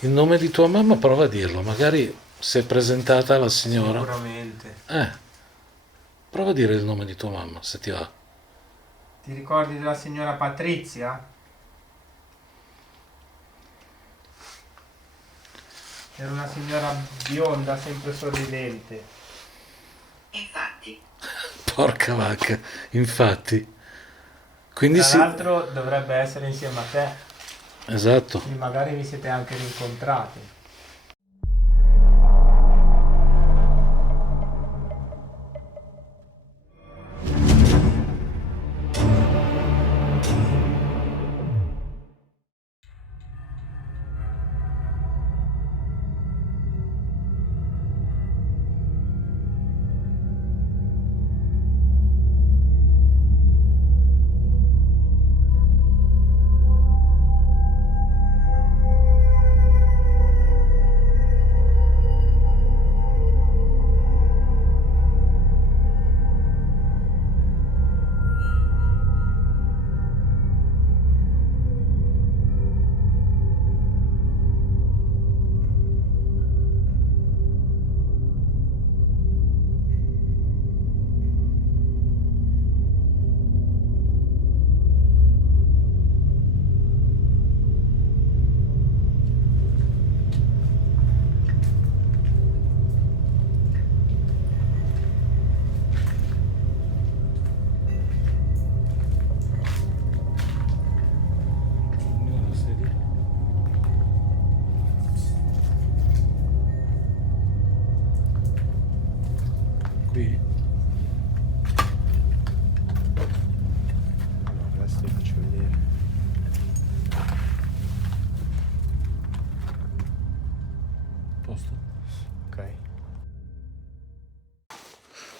Il nome di tua mamma prova a dirlo, magari si è presentata la signora. Sicuramente. Prova a dire il nome di tua mamma, se ti va. Ti ricordi della signora Patrizia? Era una signora bionda, sempre sorridente. Infatti, Porca vacca, infatti. Quindi Tra sì, l'altro dovrebbe essere insieme a te, esatto. quindi magari vi siete anche rincontrati. Qui? Allora, adesso ti faccio vedere. Posto. Ok.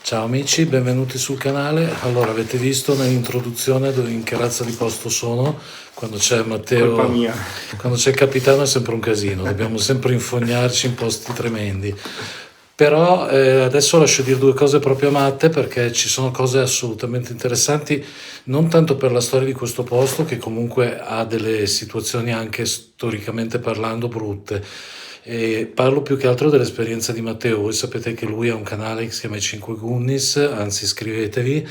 Ciao amici, benvenuti sul canale. Allora, avete visto nell'introduzione in che razza di posto sono? Quando c'è Colpa Matteo, mia. quando c'è il capitano è sempre un casino, dobbiamo sempre infognarci in posti tremendi. Però adesso lascio dire due cose proprio a Matte perché ci sono cose assolutamente interessanti, non tanto per la storia di questo posto che comunque ha delle situazioni anche storicamente parlando brutte. E parlo più che altro dell'esperienza di Matteo. Voi sapete che lui ha un canale che si chiama I 5 Goonies, anzi iscrivetevi,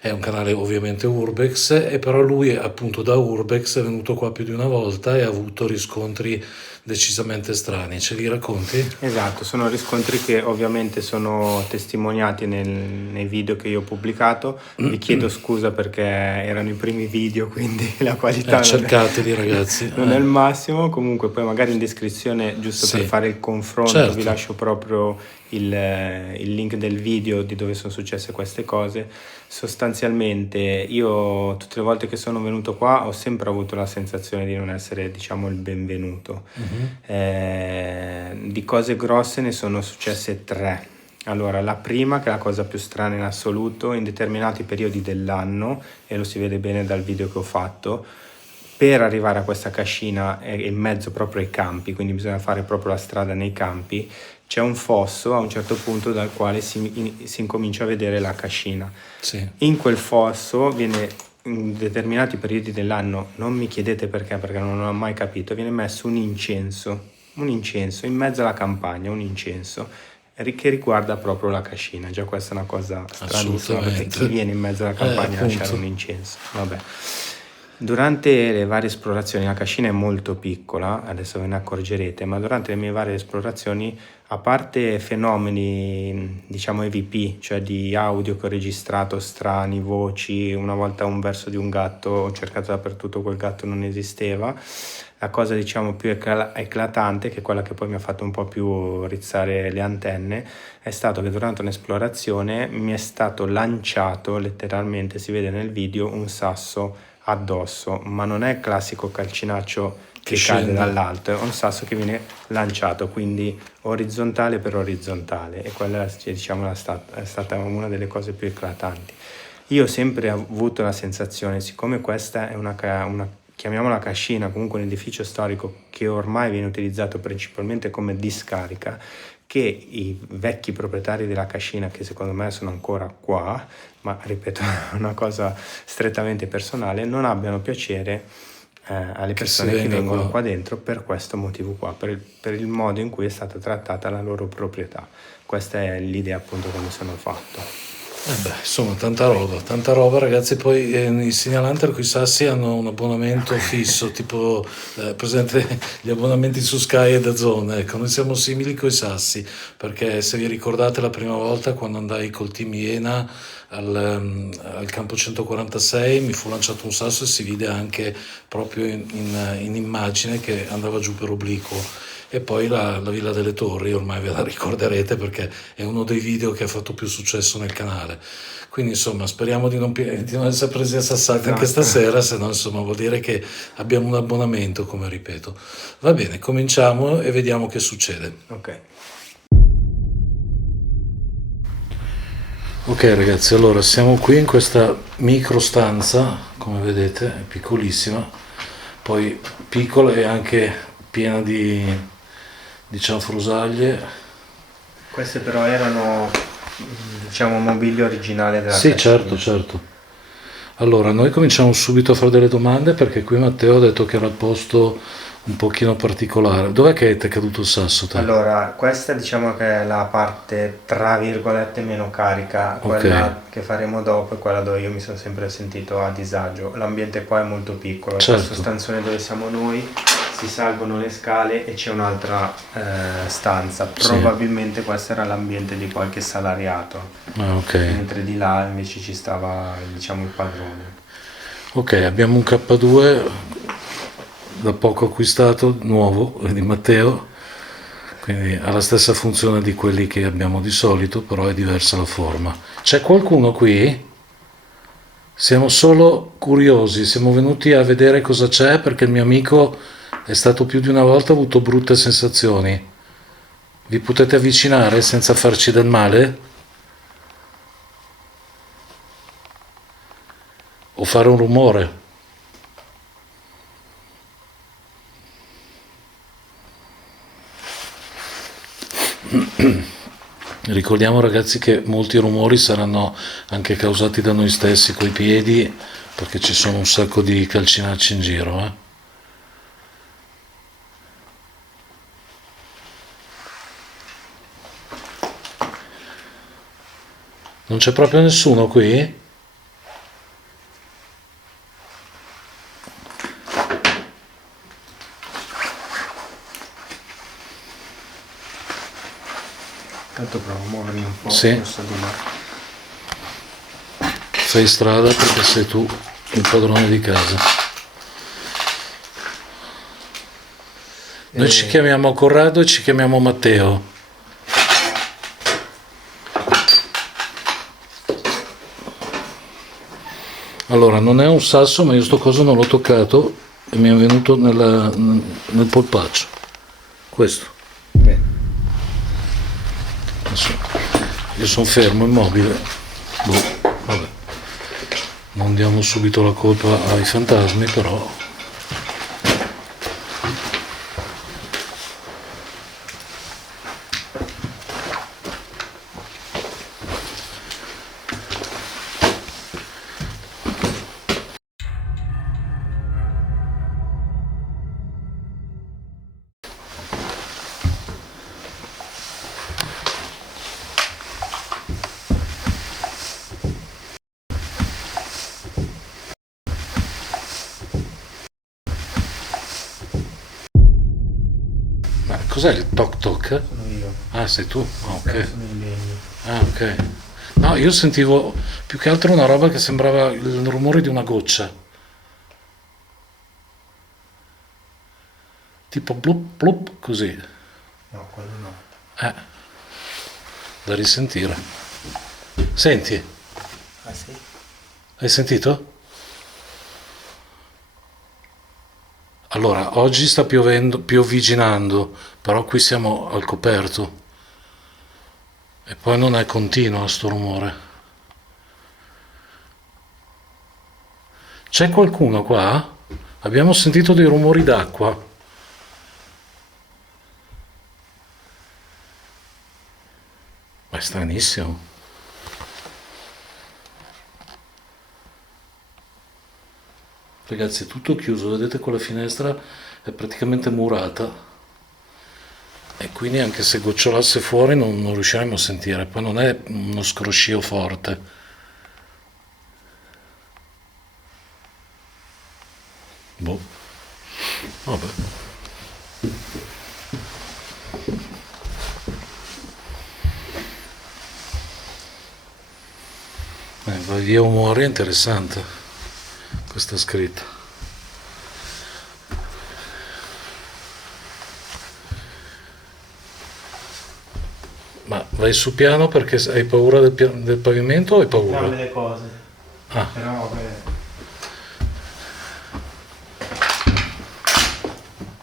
è un canale ovviamente Urbex, e però lui appunto da Urbex è venuto qua più di una volta e ha avuto riscontri decisamente strani. Ce li racconti? Esatto, sono riscontri che ovviamente sono testimoniati nei video che io ho pubblicato. Vi chiedo scusa perché erano i primi video, quindi la qualità Cercateli ragazzi. non è il massimo. Comunque poi magari in descrizione, giusto per Sì, fare il confronto, vi certo. lascio proprio il link del video di dove sono successe queste cose. Sostanzialmente io tutte le volte che sono venuto qua ho sempre avuto la sensazione di non essere, diciamo, il benvenuto. Di cose grosse ne sono successe tre. Allora, la prima, che è la cosa più strana in assoluto, in determinati periodi dell'anno, e lo si vede bene dal video che ho fatto, per arrivare a questa cascina è in mezzo proprio ai campi, quindi bisogna fare proprio la strada nei campi, c'è un fosso a un certo punto dal quale si incomincia a vedere la cascina. Sì. In quel fosso viene, in determinati periodi dell'anno, non mi chiedete perché non ho mai capito, viene messo un incenso in mezzo alla campagna, un incenso che riguarda proprio la cascina. Già questa è una cosa stranissima, perché Assolutamente. chi viene in mezzo alla campagna a lasciare Appunto. un incenso? Vabbè. Durante le varie esplorazioni, la cascina è molto piccola, adesso ve ne accorgerete, ma durante le mie varie esplorazioni, a parte fenomeni, diciamo EVP, cioè di audio che ho registrato strani, voci, una volta un verso di un gatto, ho cercato dappertutto, quel gatto non esisteva. La cosa, diciamo, più eclatante, che è quella che poi mi ha fatto un po' più rizzare le antenne, è stato che durante un'esplorazione mi è stato lanciato, letteralmente si vede nel video, un sasso addosso, ma non è il classico calcinaccio che cade scende. dall'alto, è un sasso che viene lanciato, quindi orizzontale per orizzontale, e quella, diciamo, è stata una delle cose più eclatanti. Io ho sempre avuto la sensazione, siccome questa è una chiamiamola cascina, comunque un edificio storico che ormai viene utilizzato principalmente come discarica, che i vecchi proprietari della cascina, che secondo me sono ancora qua, ma ripeto è una cosa strettamente personale, non abbiano piacere alle Che si persone che venga vengono qua. qua dentro per questo motivo qua, per il modo in cui è stata trattata la loro proprietà. Questa è l'idea appunto che mi sono fatto. Beh, insomma, tanta roba, ragazzi. Poi i segnalanter con i sassi hanno un abbonamento fisso, tipo presente gli abbonamenti su Sky e DAZN. Ecco, noi siamo simili con i sassi, perché se vi ricordate la prima volta quando andai col team Iena al campo 146 mi fu lanciato un sasso e si vide anche proprio in immagine che andava giù per obliquo. E poi la Villa delle Torri, ormai ve la ricorderete perché è uno dei video che ha fatto più successo nel canale. Quindi insomma speriamo di non essere presi a sassate anche Esatto. stasera, se no insomma vuol dire che abbiamo un abbonamento, come ripeto. Va bene, cominciamo e vediamo che succede. Ok. Ok ragazzi, allora siamo qui in questa micro stanza, come vedete, è piccolissima, poi piccola e anche piena di cianfrusaglie. Queste però erano, diciamo, mobilio originale della Sì, cascina. certo. Allora, noi cominciamo subito a fare delle domande perché qui Matteo ha detto che era il posto un pochino particolare. Dov'è che ti è caduto il sasso te? Allora, questa diciamo che è la parte tra virgolette meno carica, Ok. quella che faremo dopo è quella dove io mi sono sempre sentito a disagio. L'ambiente qua è molto piccolo, Certo. questo stanzone dove siamo noi, si salgono le scale e c'è un'altra stanza. Sì. Probabilmente questo era l'ambiente di qualche salariato, Ah, ok. mentre di là invece ci stava, diciamo, il padrone. Ok, abbiamo un K2 da poco acquistato, nuovo, di Matteo, quindi ha la stessa funzione di quelli che abbiamo di solito, però è diversa la forma. C'è qualcuno qui? Siamo solo curiosi, siamo venuti a vedere cosa c'è perché il mio amico è stato più di una volta, ha avuto brutte sensazioni. Vi potete avvicinare senza farci del male? O fare un rumore? Ricordiamo ragazzi che molti rumori saranno anche causati da noi stessi coi piedi, perché ci sono un sacco di calcinacci in giro, eh? Non c'è proprio nessuno qui? Tanto provo a muovermi un po'. Sì. Verso di là. Fai strada perché sei tu il padrone di casa. Noi ci chiamiamo Corrado e ci chiamiamo Matteo. Allora, non è un sasso, ma io sto coso non l'ho toccato e mi è venuto nel polpaccio. Questo. Bene. Adesso, io sono fermo, immobile. Vabbè. Non diamo subito la colpa ai fantasmi, però. Ma cos'è il toc toc? Sono io. Ah, sei tu? Ah, ok. Sono in legno. Ah, ok. No, io sentivo più che altro una roba che sembrava il rumore di una goccia. Tipo blup blup così. No, quello no. Da risentire. Senti, Ah sì? hai sentito? Allora, oggi sta piovendo, piovviginando, però qui siamo al coperto. E poi non è continuo sto rumore. C'è qualcuno qua? Abbiamo sentito dei rumori d'acqua. Ma è stranissimo. Ragazzi, è tutto chiuso, vedete quella finestra è praticamente murata e quindi anche se gocciolasse fuori non riusciremo a sentire, poi non è uno scroscio forte. Boh, vabbè. Via Umori è interessante questa scritta. Ma vai su piano perché hai paura del pavimento o hai paura? Entrambe le cose. Ah. Però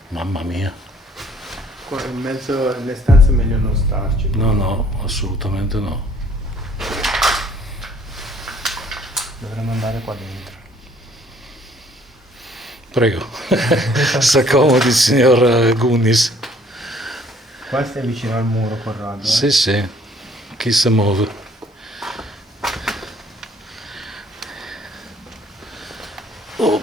Mamma mia. qua in mezzo alle stanze è meglio non starci. No, assolutamente no. Dovremmo andare qua dentro. Prego. S'accomodi, signor Gunnis. Qua stai vicino al muro, Corrado. Sì, chi si muove. Oh.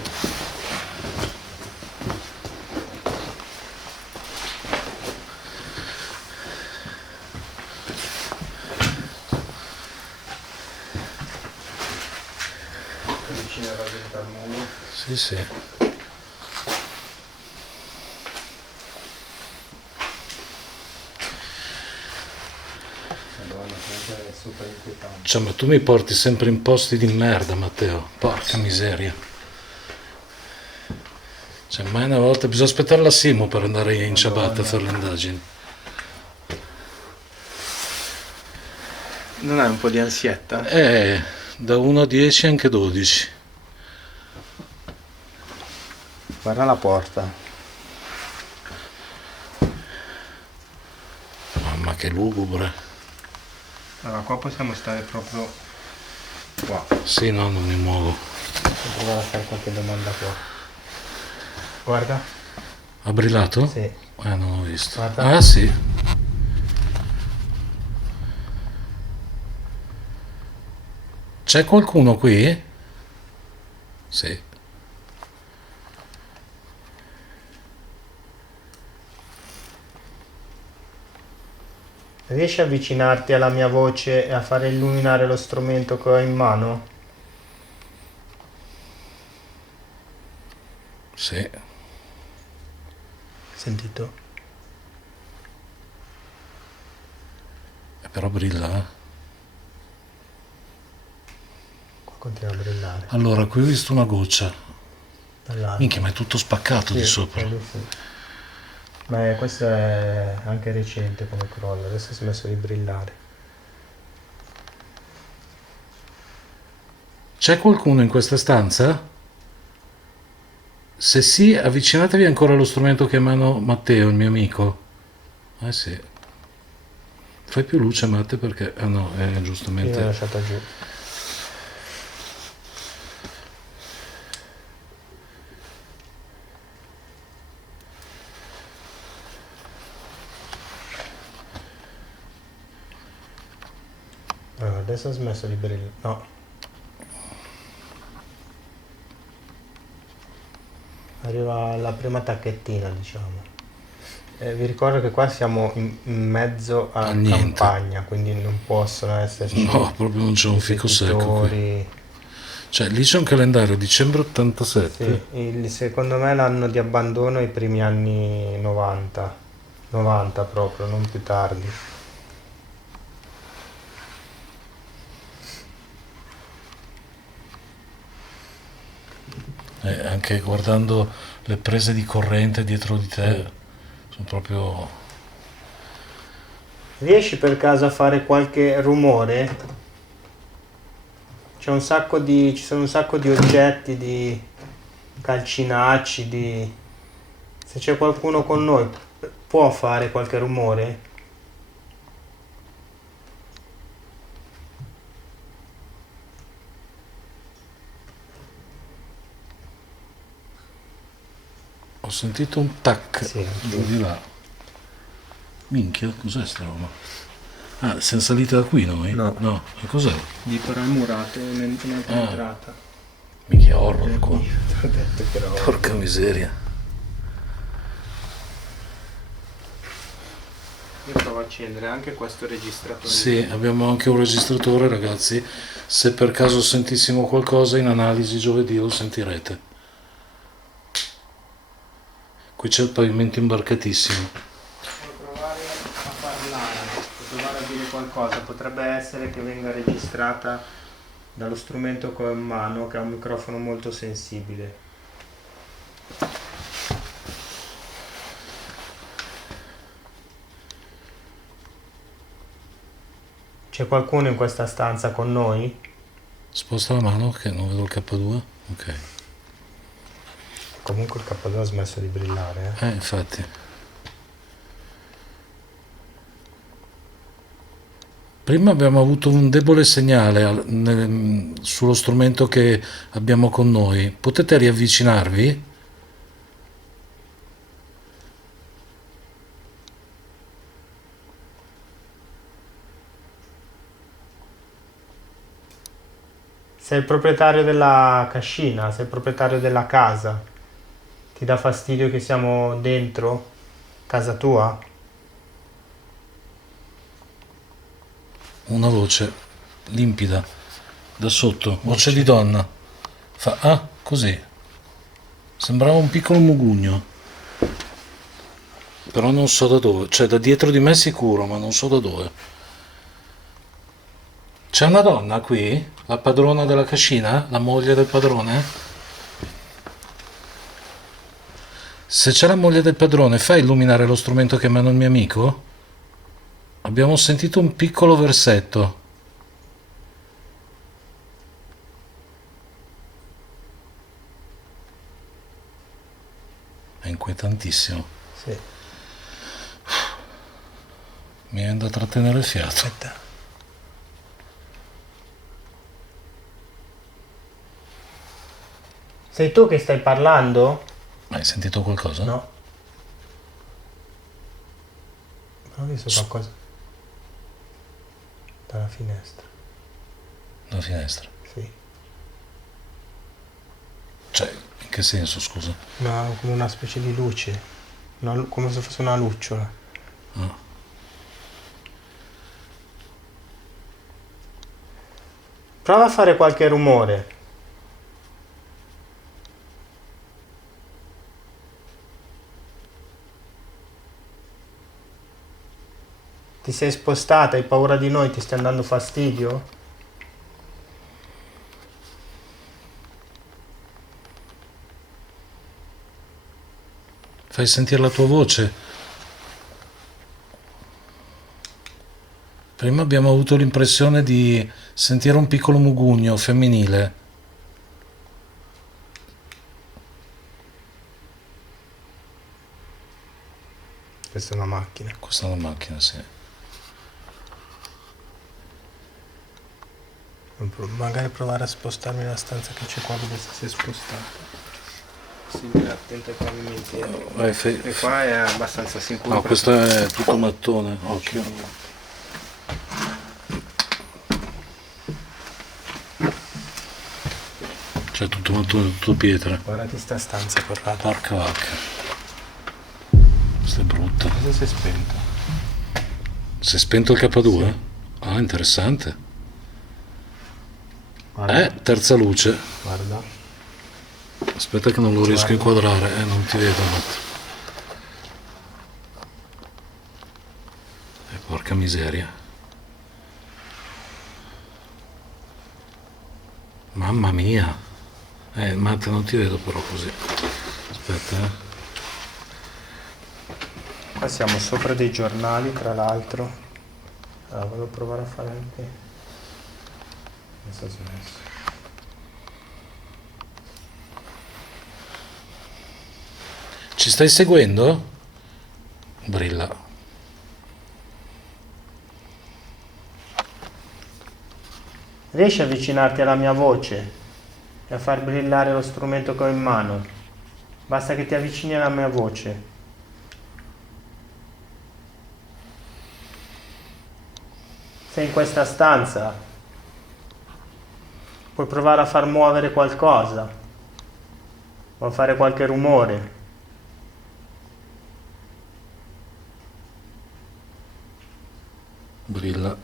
Vicino alla vetta al muro. Sì. Madonna, comunque è super inquietante. Cioè, ma tu mi porti sempre in posti di merda, Matteo. Porca miseria. Cioè, mai una volta bisogna aspettare la Simo per andare in ciabatta a fare le indagini. Non hai un po' di ansietta? Da 1 a 10 anche 12. Guarda la porta. Mamma che lugubre. Allora, qua possiamo stare proprio qua. Sì, no, non mi muovo. Posso provare a fare qualche domanda qua. Guarda. Ha brillato? Sì. Non ho visto. Guarda. Ah, sì. C'è qualcuno qui? Sì. Riesci a avvicinarti alla mia voce e a fare illuminare lo strumento che ho in mano? Sì. Sentito? Però brilla, eh. Qua continua a brillare. Allora, qui ho visto una goccia. Dall'alto. Minchia, ma è tutto spaccato di sopra. Quello sì. Ma questo è anche recente come crollo, adesso si è smesso di brillare. C'è qualcuno in questa stanza? Se sì, avvicinatevi ancora allo strumento che ha in mano Matteo, il mio amico. Sì. Fai più luce, Matte, perché... Ah no, Io l'ho giustamente... lasciata giù. Allora, adesso ha smesso di brillare. No. Arriva la prima tacchettina, diciamo. Vi ricordo che qua siamo in mezzo a niente. campagna, quindi non possono esserci No, proprio non c'è un fico secco qui. ripetitori. Cioè, lì c'è un calendario, dicembre 87. Sì, secondo me l'anno di abbandono è i primi anni 90. 90 proprio, non più tardi. Anche guardando le prese di corrente dietro di te, sono proprio... Riesci per caso a fare qualche rumore? Ci sono un sacco di oggetti, di calcinacci, Se c'è qualcuno con noi, può fare qualche rumore? Ho sentito un tac Sì, giù di là. Minchia, cos'è sta roba? Ah, siamo saliti da qui noi? No. E cos'è? Dietro le murate, un'altra Ah. entrata. Mica horror qua. Ti ho detto che era horror. Porca miseria. Io provo a accendere anche questo registratore. Sì, abbiamo anche un registratore, ragazzi. Se per caso sentissimo qualcosa in analisi giovedì lo sentirete. Qui c'è il pavimento imbarcatissimo. Puoi provare a parlare, puoi provare a dire qualcosa. Potrebbe essere che venga registrata dallo strumento che ho in mano, che ha un microfono molto sensibile. C'è qualcuno in questa stanza con noi? Sposta la mano che non vedo il K2. Ok. Comunque il K2 ha smesso di brillare. Infatti. Prima abbiamo avuto un debole segnale sullo strumento che abbiamo con noi. Potete riavvicinarvi? Sei il proprietario della cascina, sei il proprietario della casa. Ti dà fastidio che siamo dentro casa tua? Una voce limpida da sotto, voce di donna. Fa così. Sembrava un piccolo mugugno. Però non so da dove. Cioè da dietro di me sicuro, ma non so da dove. C'è una donna qui? La padrona della cascina? La moglie del padrone? Se c'è la moglie del padrone, fai illuminare lo strumento che manda il mio amico? Abbiamo sentito un piccolo versetto. È inquietantissimo. Sì. Mi viene da trattenere il fiato. Aspetta. Sei tu che stai parlando? Hai sentito qualcosa? No. Però ho visto qualcosa dalla finestra. Dalla finestra. Sì. Cioè, in che senso, scusa? No, come una specie di luce. Come se fosse una lucciola. Prova a fare qualche rumore. Ti sei spostata, hai paura di noi, ti stai dando fastidio? Fai sentire la tua voce. Prima abbiamo avuto l'impressione di sentire un piccolo mugugno femminile. Questa è una macchina. Questa è una macchina, sì. Magari provare a spostarmi nella stanza che c'è qua dove si è spostata. Sì, attento ai pavimenti. E qua è abbastanza sicuro. No, questo è tutto mattone, occhio. Cioè tutto mattone, tutto pietra. Guardati sta stanza, Corrado. Porca vacca. Questa è brutta. Cosa si è spento? Si è spento il K2? Sì. Ah, interessante. Guarda. Terza luce. Guarda. Aspetta che non lo riesco a inquadrare, non ti vedo. Porca miseria. Mamma mia. Matte, non ti vedo però così. Aspetta, Qua siamo sopra dei giornali, tra l'altro. Allora, volevo provare a fare anche. Adesso ho smesso. Ci stai seguendo? Brilla. Riesci a avvicinarti alla mia voce e a far brillare lo strumento che ho in mano? Basta che ti avvicini alla mia voce. Sei in questa stanza? Puoi provare a far muovere qualcosa o a fare qualche rumore. Brilla.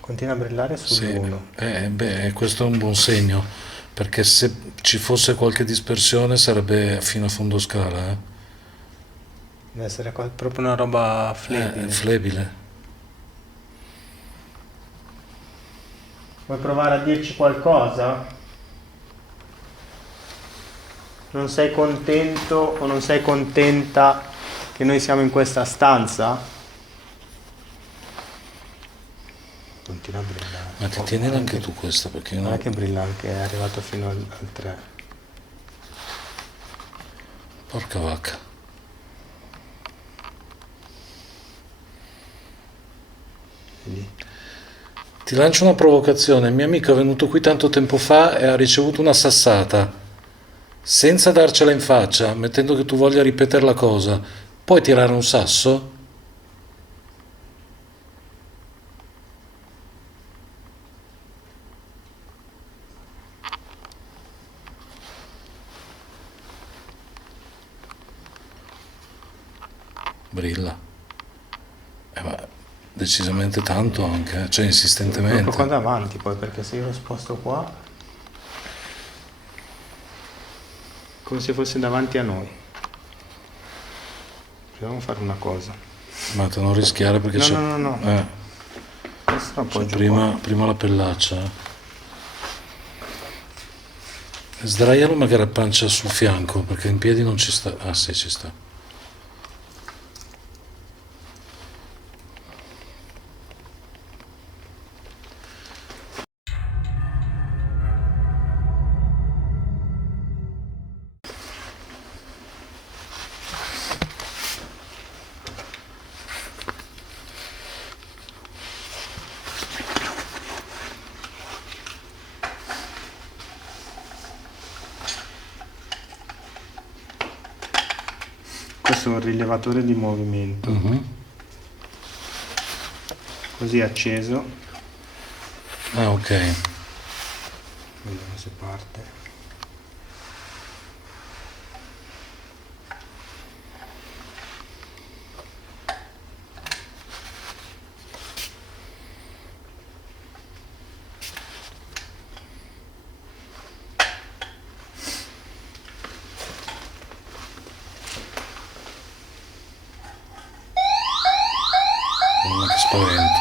Continua a brillare sull'1. Questo è un buon segno, perché se ci fosse qualche dispersione sarebbe fino a fondo scala, eh. Deve essere proprio una roba flebile. È flebile. Vuoi provare a dirci qualcosa? Non sei contento o non sei contenta che noi siamo in questa stanza? Continua a brillare. Ma ti tienila anche tu questa, perché Non no? è che brilla anche, è arrivato fino al 3. Porca vacca. Quindi Ti lancio una provocazione. Il mio amico è venuto qui tanto tempo fa e ha ricevuto una sassata. Senza darcela in faccia, mettendo che tu voglia ripetere la cosa, puoi tirare un sasso? Brilla. Ma decisamente tanto anche, cioè insistentemente. proprio qua davanti poi, perché se io lo sposto qua, come se fosse davanti a noi. Proviamo a fare una cosa. Ma te non rischiare perché No, c'è. no. Questo lo C'è appoggio prima la pellaccia. Sdraialo magari a pancia sul fianco, perché in piedi non ci sta. Ah sì, ci sta. Questo è un rilevatore di movimento. Così acceso. Ah ok. Vediamo se parte. Ma che spavento.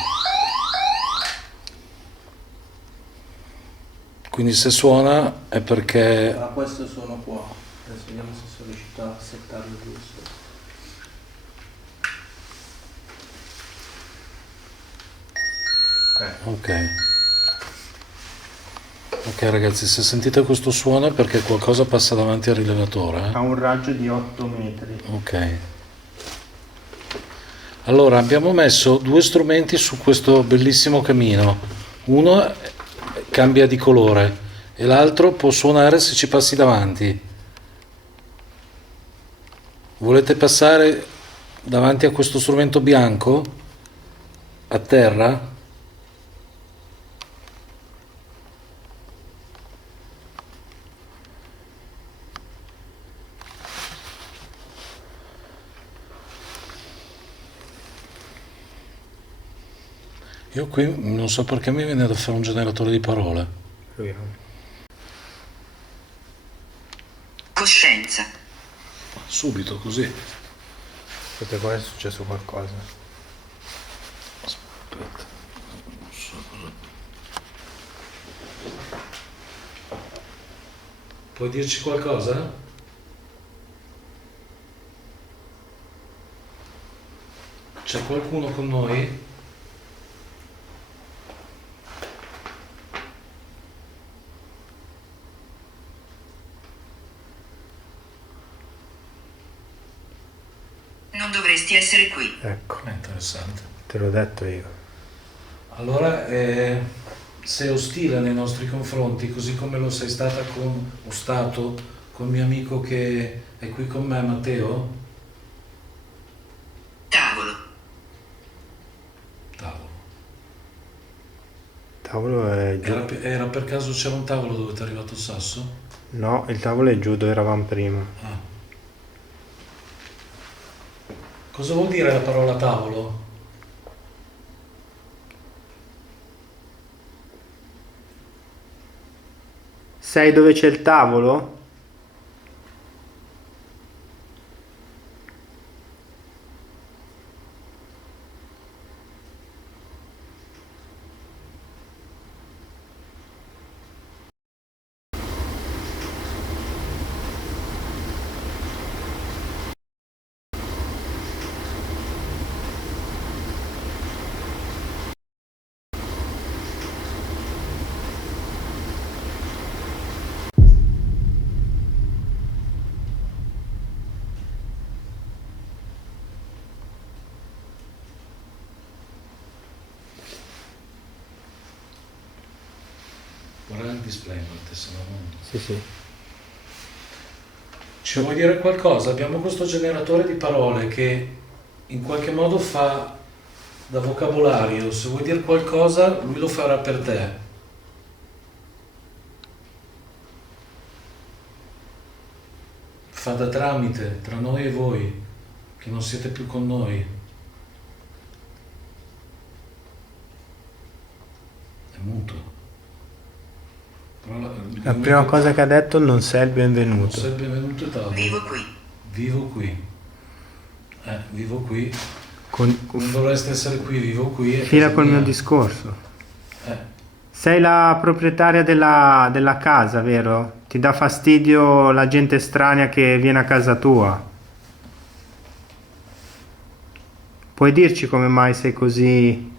Quindi se suona è perché. Ah, questo suono qua. Adesso vediamo se sono riuscito a settarlo giusto. Ok. Ok ragazzi, se sentite questo suono è perché qualcosa passa davanti al rilevatore. Ha un raggio di 8 metri. Ok. Allora, abbiamo messo due strumenti su questo bellissimo camino. Uno cambia di colore e l'altro può suonare se ci passi davanti. Volete passare davanti a questo strumento bianco? A terra? Io qui non so perché mi viene da fare un generatore di parole. Proviamo. Coscienza. Subito, così. Perché qua è successo qualcosa. Aspetta. Non so cosa. Puoi dirci qualcosa? C'è qualcuno con noi? Non dovresti essere qui. Ecco, È interessante. te l'ho detto io. Allora, sei ostile nei nostri confronti, così come lo sei stata o stato con mio amico che è qui con me, Matteo? Tavolo. Tavolo. tavolo è giù. Era per caso c'era un tavolo dove ti è arrivato il sasso? No, il tavolo è giù dove eravamo prima. Ah. Cosa vuol dire la parola tavolo? Sai dove c'è il tavolo? Guarda il display, Matte, se no non... Sì, sì. Ci vuoi dire qualcosa? Abbiamo questo generatore di parole che in qualche modo fa da vocabolario. Se vuoi dire qualcosa, lui lo farà per te. Fa da tramite tra noi e voi, che non siete più con noi. È muto. Però La prima cosa che ha detto: non sei il non benvenuto. sei il benvenuto e tavolo. Vivo qui. Vivo qui. Vivo qui. Con, Non dovreste essere qui, vivo qui. è fila casa col mio mia. discorso. Eh, Sei la proprietaria della casa, vero? Ti dà fastidio la gente estranea che viene a casa tua? Puoi dirci come mai sei così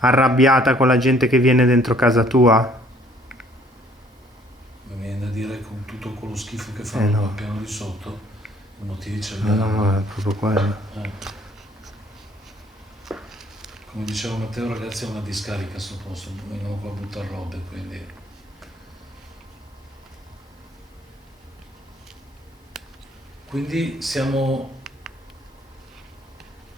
arrabbiata con la gente che viene dentro casa tua? mi viene da dire con tutto quello schifo che fanno no. al piano di sotto, i motivi ce li No, danno. no, è proprio quello. Come diceva Matteo, ragazzi, è una discarica sto posto, vengono qua a buttare robe, quindi siamo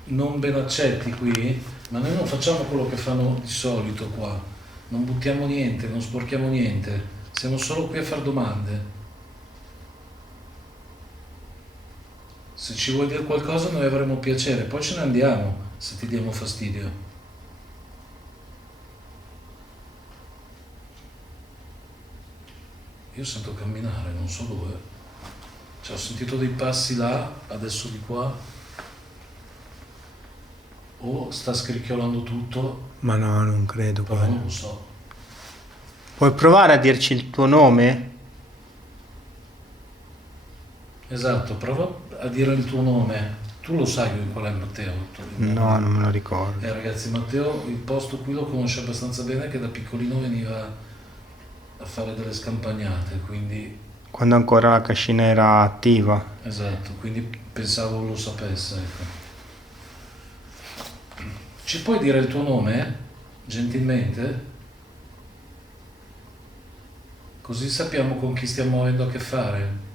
non ben accetti qui, ma noi non facciamo quello che fanno di solito qua, non buttiamo niente, non sporchiamo niente, siamo solo qui a fare domande. Se ci vuoi dire qualcosa noi avremo piacere, poi ce ne andiamo se ti diamo fastidio. Io sento camminare, non so dove. Cioè, ho sentito dei passi là, adesso di qua. O sta scricchiolando tutto, Ma no, non credo. però non lo so. Puoi provare a dirci il tuo nome? Esatto, prova a dire il tuo nome. Tu lo sai qual è Matteo? No, non me lo ricordo. Ragazzi, Matteo il posto qui lo conosce abbastanza bene, che da piccolino veniva a fare delle scampagnate, quindi Quando ancora la cascina era attiva. esatto, quindi pensavo lo sapesse, ecco. Ci puoi dire il tuo nome, gentilmente? Così sappiamo con chi stiamo avendo a che fare.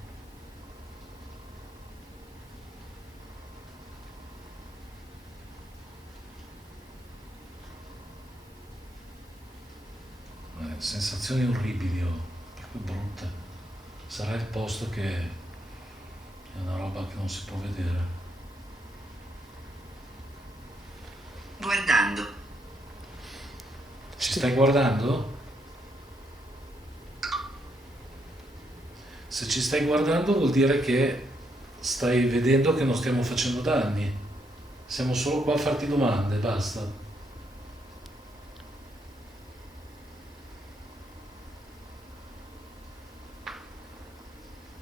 Sensazioni orribili, proprio brutte. Sarà il posto che è una roba che non si può vedere. Guardando. Ci stai guardando? Se ci stai guardando vuol dire che stai vedendo che non stiamo facendo danni. Siamo solo qua a farti domande, basta.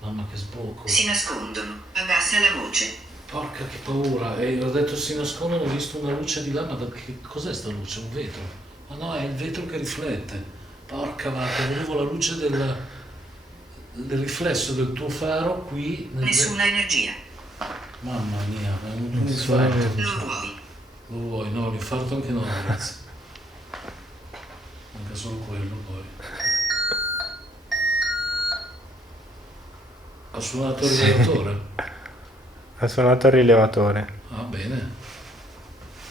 Mamma che sbocco. Si nascondono. Abbassa la voce. Porca che paura. E ho detto si nascondono, ho visto una luce di là, ma che cos'è sta luce? Un vetro? Ma no, è il vetro che riflette. Porca vacca, vedevo la luce del riflesso del tuo faro qui. Nessuna energia. Mamma mia, è un Nessuna infarto. Lo vuoi? Lo vuoi? No, l'infarto anche no, ragazzi. Manca solo quello poi. Ha suonato il rilevatore? Ha suonato il rilevatore. Ah, bene.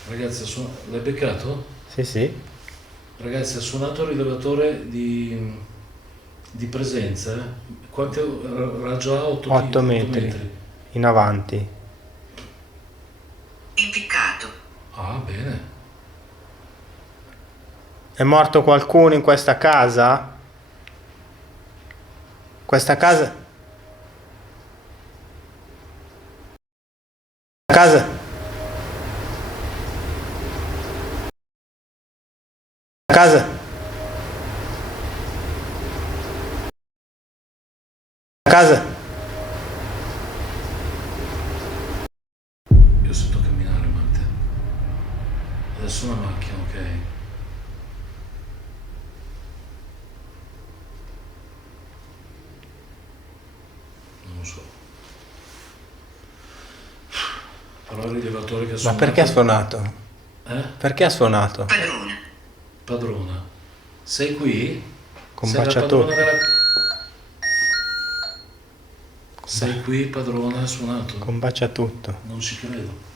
Ragazzi, l'hai beccato? Sì, sì. Ragazzi, ha suonato il rilevatore di presenza, eh? Quanto raggio ha? 8 metri in avanti. Impiccato. Ah, bene. È morto qualcuno in questa casa? Questa casa? Casa? Casa? Casa? Io sento camminare, Matte. Adesso una macchina, ok? Non lo so. Però il rilevatore che ha Ma suonato... perché ha suonato? Perché ha suonato? Padrona. Padrona. Sei qui? Con Sei la baciatore. padrona della... Sei qui, padrona, ha suonato? Combacia tutto. Non ci credo.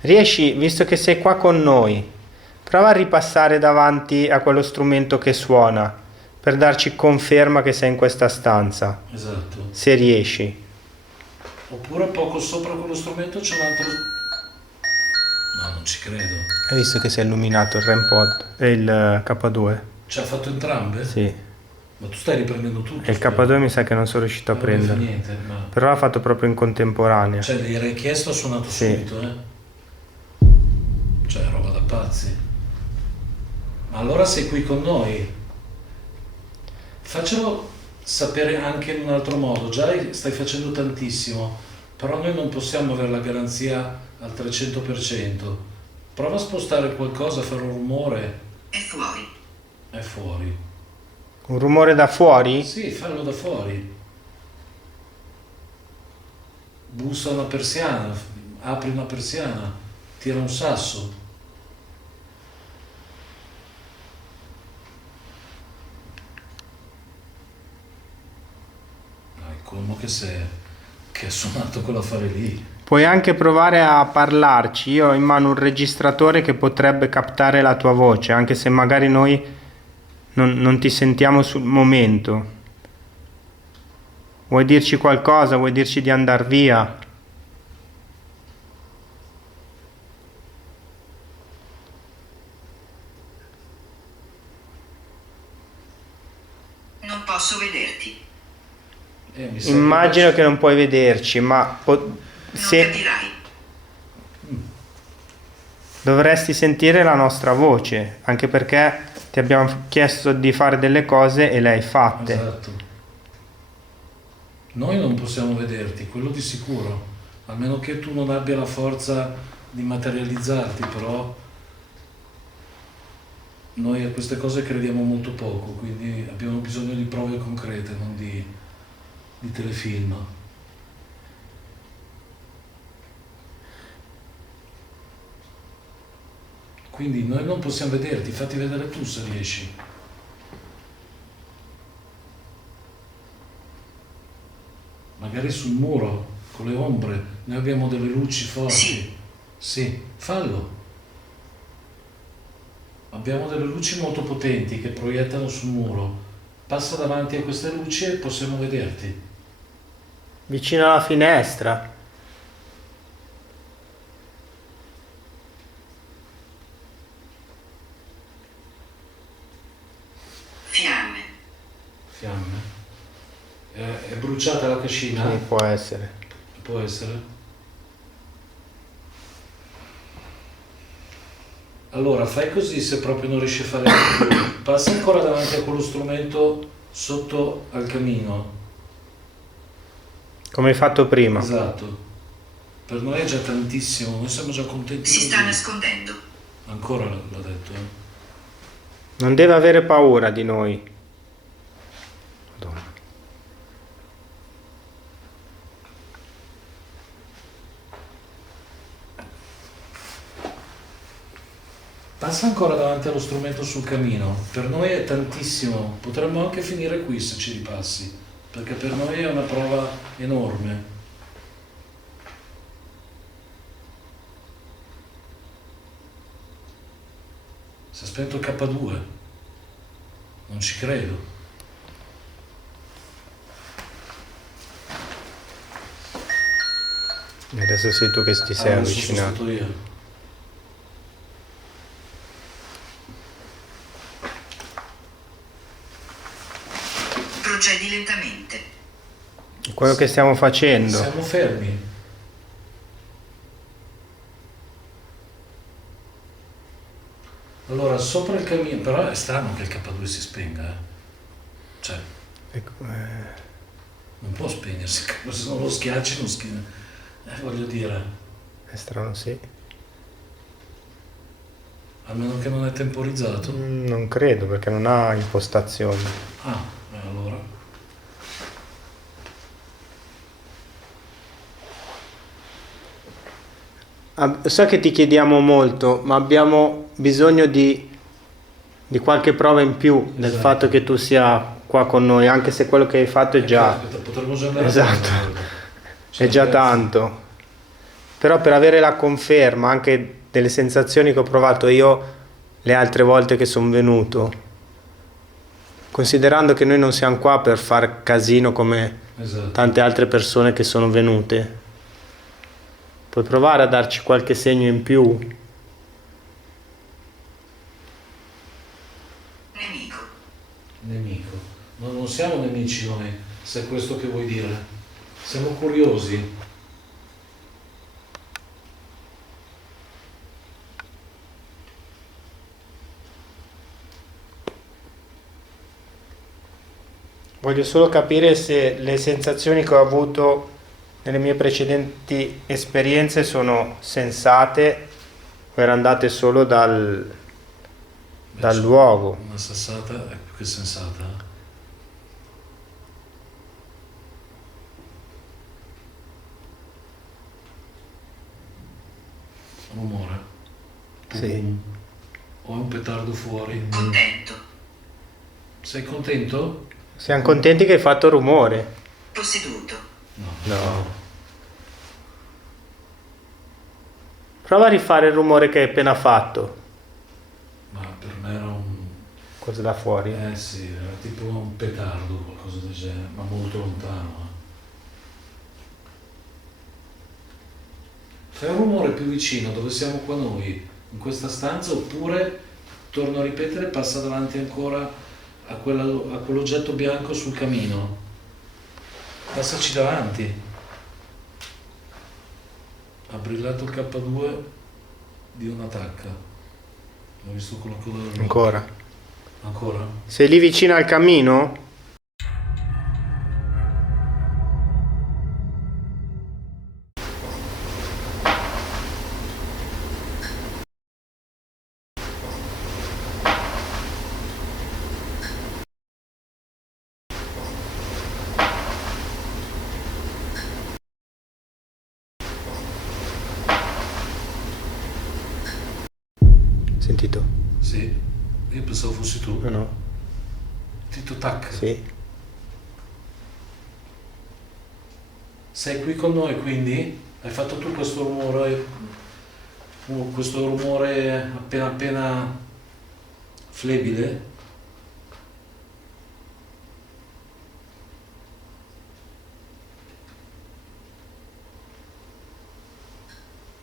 Riesci, visto che sei qua con noi, prova a ripassare davanti a quello strumento che suona per darci conferma che sei in questa stanza, Esatto. se riesci. Oppure poco sopra quello strumento c'è un altro... No, non ci credo. Hai visto che si è illuminato il REM pod e il K2? Ci ha fatto entrambe? Sì. Ma tu stai riprendendo tutto? E il K2 mi sa che non sono riuscito a non abbiamo prendere. niente, ma... Però l'ha fatto proprio in contemporanea. Cioè, gli hai chiesto, ha suonato Sì. subito, eh? Cioè, roba da pazzi. Ma allora sei qui con noi. Faccelo sapere anche in un altro modo. Già stai facendo tantissimo, però noi non possiamo avere la garanzia al 300%. Prova a spostare qualcosa, a fare un rumore. È fuori. È fuori. Un rumore da fuori? Sì, fallo da fuori. Bussa una persiana, apri una persiana, tira un sasso. Dai, come che ha suonato quell'affare lì. Puoi anche provare a parlarci. Io ho in mano un registratore che potrebbe captare la tua voce, anche se magari noi non ti sentiamo sul momento. Vuoi dirci qualcosa? Vuoi dirci di andare via? Non posso vederti. Mi sa Immagino che non puoi vederci, ma Non se capirai. dovresti sentire la nostra voce, anche perché ti abbiamo chiesto di fare delle cose e le hai fatte. Esatto. Noi non possiamo vederti, quello di sicuro, a meno che tu non abbia la forza di materializzarti, però noi a queste cose crediamo molto poco, quindi abbiamo bisogno di prove concrete, non di telefilm. Quindi noi non possiamo vederti, fatti vedere tu se riesci. Magari sul muro, con le ombre, noi abbiamo delle luci forti. Sì. Sì, fallo. Abbiamo delle luci molto potenti che proiettano sul muro. Passa davanti a queste luci e possiamo vederti. Vicino alla finestra. Fiamme. Fiamme. È bruciata la cascina? Sì, può essere. Può essere. Allora, fai così se proprio non riesci a fare più. Passa ancora davanti a quello strumento sotto al camino. Come hai fatto prima. Esatto. Per noi è già tantissimo, noi siamo già contenti. Si sta così. nascondendo. Ancora l'ha detto, eh. Non deve avere paura di noi. Madonna. Passa ancora davanti allo strumento sul camino. Per noi è tantissimo. Potremmo anche finire qui se ci ripassi, perché per noi è una prova enorme. Si è spento il K2. Non ci credo. Adesso sei tu che ti sei Adesso sono avvicinato. stato io. Procedi lentamente. Quello che stiamo facendo. Siamo fermi. Allora, sopra il cammino, però è strano che il K2 si spenga, eh. Cioè, Ecco, non può spegnersi, se non lo schiacci, non voglio dire, è strano, sì. a meno che non è temporizzato. Non credo perché non ha impostazioni. Ah, allora. So che ti chiediamo molto, ma abbiamo bisogno di qualche prova in più del Esatto. fatto che tu sia qua con noi, anche se quello che hai fatto è già, Aspetta, potremmo già andare Esatto. a prendere. è già tanto. Però per avere la conferma anche delle sensazioni che ho provato io le altre volte che sono venuto, considerando che noi non siamo qua per far casino come Esatto. tante altre persone che sono venute, puoi provare a darci qualche segno in più? Nemico. Nemico. No, non siamo nemici noi, se è questo che vuoi dire. Siamo curiosi. Voglio solo capire se le sensazioni che ho avuto nelle mie precedenti esperienze sono sensate o erano andate solo dal luogo. Una sassata è più che sensata. Rumore. Sì. O è un petardo fuori. Contento. Sei contento? Siamo contenti che hai fatto rumore. Posseduto. No. Prova a rifare il rumore che hai appena fatto. Ma per me era un... Cosa da fuori? Eh sì, era tipo un petardo, qualcosa del genere, ma molto lontano. Fai un rumore più vicino, dove siamo qua noi, in questa stanza, oppure, torno a ripetere, passa davanti ancora a quell'oggetto bianco sul camino. Passaci davanti. Ha brillato il K2 di un'attacca. Ho visto con la coda del Ancora. Ancora? Sei lì vicino al camino? Sentito? Sì. Io pensavo fossi tu. No. Tito Tac. Sì. Sei qui con noi quindi? Hai fatto tu questo rumore appena appena flebile?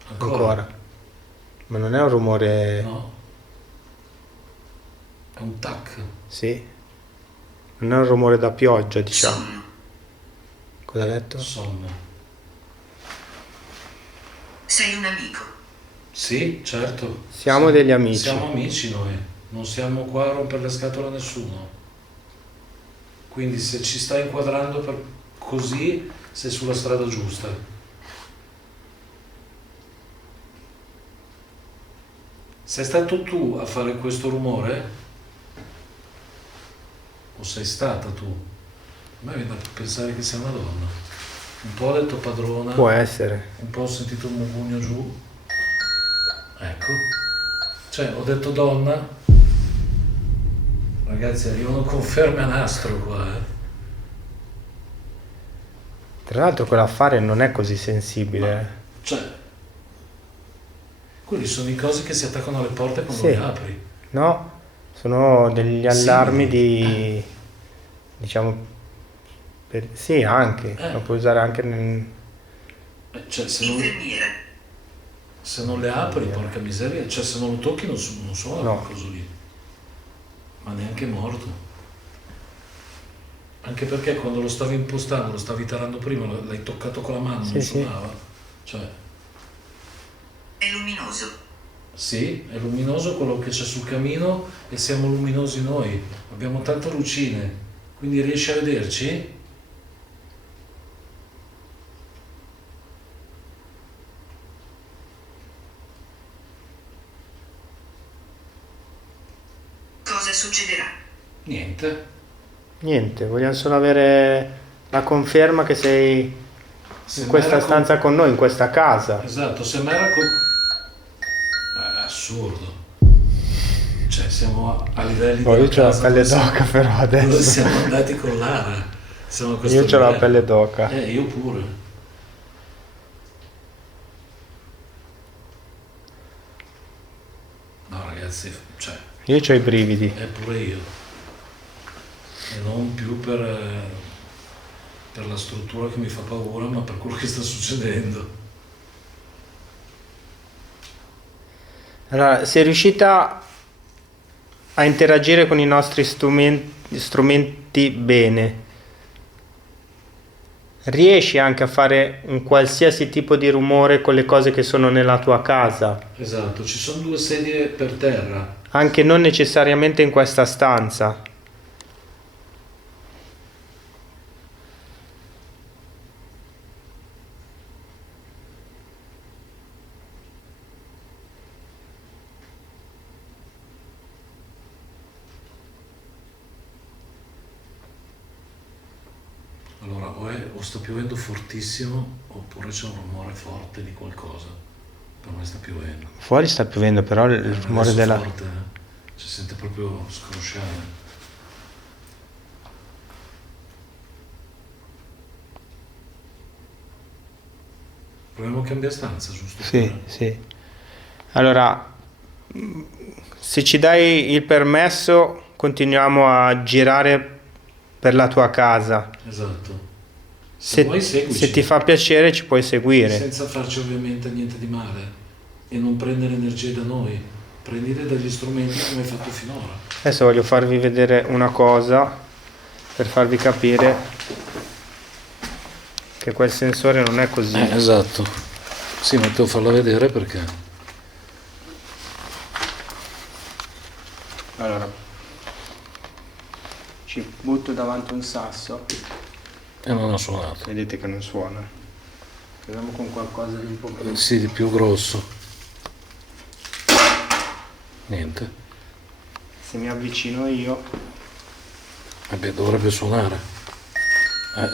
Ancora. Ma non è un rumore... No. È un tac. Sì. Non è un rumore da pioggia, diciamo. Sonno. Cosa hai detto? Sonno. Sei un amico. Sì, certo. Siamo degli amici. Siamo amici noi. Non siamo qua a rompere le scatole a nessuno. Quindi se ci stai inquadrando così, sei sulla strada giusta. Sei stato tu a fare questo rumore? O sei stata tu? A me viene da pensare che sia una donna. Un po' ho detto padrona, Può essere. un po' ho sentito un mugugno giù. Ecco. Cioè, ho detto donna. Ragazzi, arrivano conferme a nastro qua, eh. Tra l'altro quell'affare non è così sensibile. Cioè, quelli sono i cosi che si attaccano alle porte quando Sì. le apri. No, sono degli allarmi Simili. diciamo, sì, anche, lo puoi usare anche Cioè, Infermiere. se non le apri, porca miseria, cioè se non lo tocchi non suona No. quel coso lì, ma neanche morto. Anche perché quando lo stavi impostando, lo stavi tarando prima, l'hai toccato con la mano, Sì, non sì. suonava. Cioè, È luminoso. sì, è luminoso quello che c'è sul camino e siamo luminosi noi. Abbiamo tante lucine, quindi riesci a vederci? Cosa succederà? Niente. Niente, vogliamo solo avere la conferma che sei Se in questa m'era con- stanza con noi, in questa casa. Esatto, se m'era con... È assurdo. Cioè, siamo a livelli Oh, io della c'ho la casa pelle dove siamo- d'oca però dove adesso. siamo andati con Lara. Siamo a questo Io c'ho la livello. pelle d'oca. Io pure. No, ragazzi, cioè, Io c'ho i brividi. è pure io. E non più per la struttura che mi fa paura, ma per quello che sta succedendo. Allora, sei riuscita a interagire con i nostri strumenti bene. Riesci anche a fare un qualsiasi tipo di rumore con le cose che sono nella tua casa, Esatto, ci sono 2 sedie per terra. anche non necessariamente in questa stanza. Allora, o sta piovendo fortissimo, oppure c'è un rumore forte di qualcosa. Per me sta piovendo. Fuori sta piovendo, però il rumore Adesso della... forte, si sente proprio scrosciare. Proviamo a cambiare stanza, giusto? Sì, sì. Allora, se ci dai il permesso, continuiamo a girare per la tua casa. Esatto. Se vuoi seguici. Se ti fa piacere ci puoi seguire. Senza farci ovviamente niente di male. E non prendere energie da noi. Prendere dagli strumenti come hai fatto finora. Adesso voglio farvi vedere una cosa per farvi capire che quel sensore non è così. Esatto. Sì, ma devo farla vedere perché... Allora, ci butto davanti un sasso, E non ha suonato. vedete che non suona. Proviamo con qualcosa di un po' più... Sì, di più grosso. Niente. Se mi avvicino io... Vabbè, dovrebbe suonare.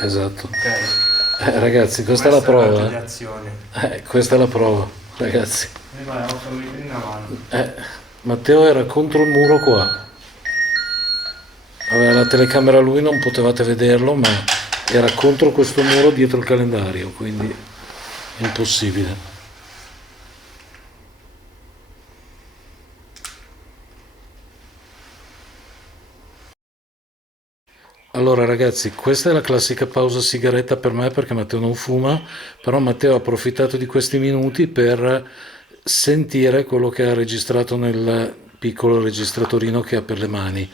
Esatto. Ok. Ragazzi, questa è la prova. di azione. Questa è la prova, ragazzi. Vai, in avanti. Matteo era contro il muro qua. Aveva la telecamera lui, non potevate vederlo, ma era contro questo muro dietro il calendario, quindi impossibile. Allora ragazzi, questa è la classica pausa sigaretta per me perché Matteo non fuma, però Matteo ha approfittato di questi minuti per sentire quello che ha registrato nel piccolo registratorino che ha per le mani.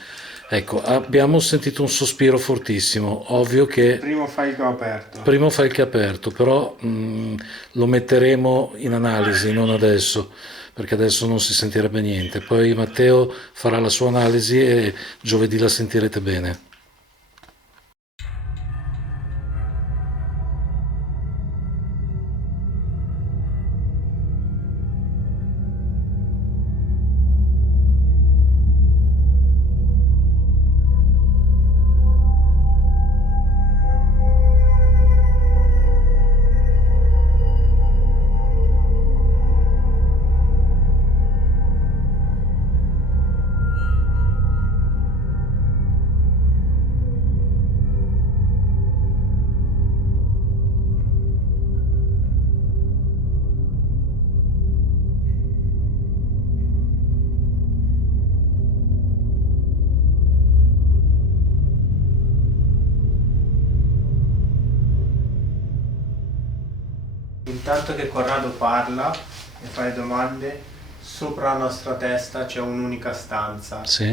Ecco, abbiamo sentito un sospiro fortissimo, ovvio che Primo file che ho aperto. primo file che ha aperto, però lo metteremo in analisi, non adesso, perché adesso non si sentirebbe niente. Poi Matteo farà la sua analisi e giovedì la sentirete bene. Intanto che Corrado parla e fa le domande, sopra la nostra testa c'è un'unica stanza, Sì?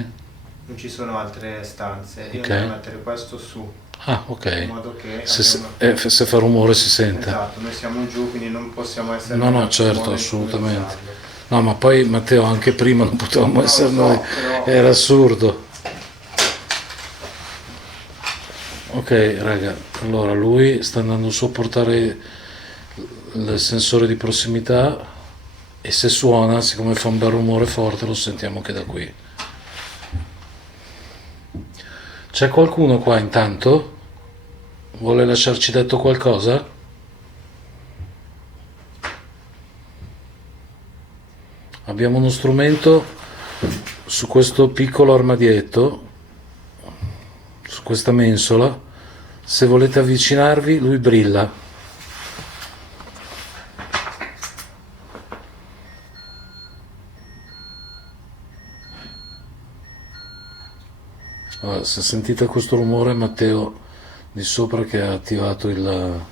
non ci sono altre stanze. Io Ok. devo mettere questo su, Ah, in ok. modo che Se fa rumore si sente. esatto, noi siamo giù, quindi non possiamo essere No, no, nel certo, modo assolutamente. influenzarlo. No, ma poi Matteo, anche prima non potevamo essere so, noi, però- era assurdo. Ok, raga, allora lui sta andando su a portare il sensore di prossimità e se suona, siccome fa un bel rumore forte, lo sentiamo anche da qui. C'è qualcuno qua intanto? Vuole lasciarci detto qualcosa? Abbiamo uno strumento su questo piccolo armadietto, su questa mensola. Se volete avvicinarvi, lui brilla. Allora, se sentite questo rumore, è Matteo di sopra che ha attivato il...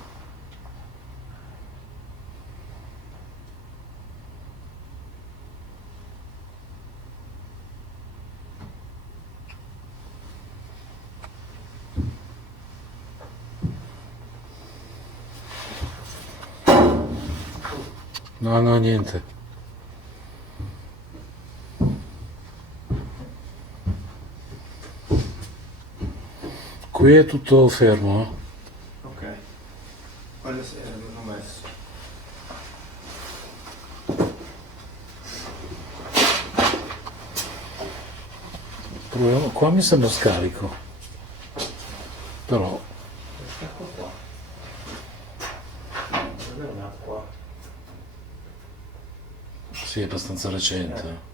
No, no, niente. Qui è tutto fermo, eh? Ok, quello non ho messo. Proviamo. Qua mi sembra scarico, però Ecco qua. Non è un'acqua. sì, è abbastanza recente.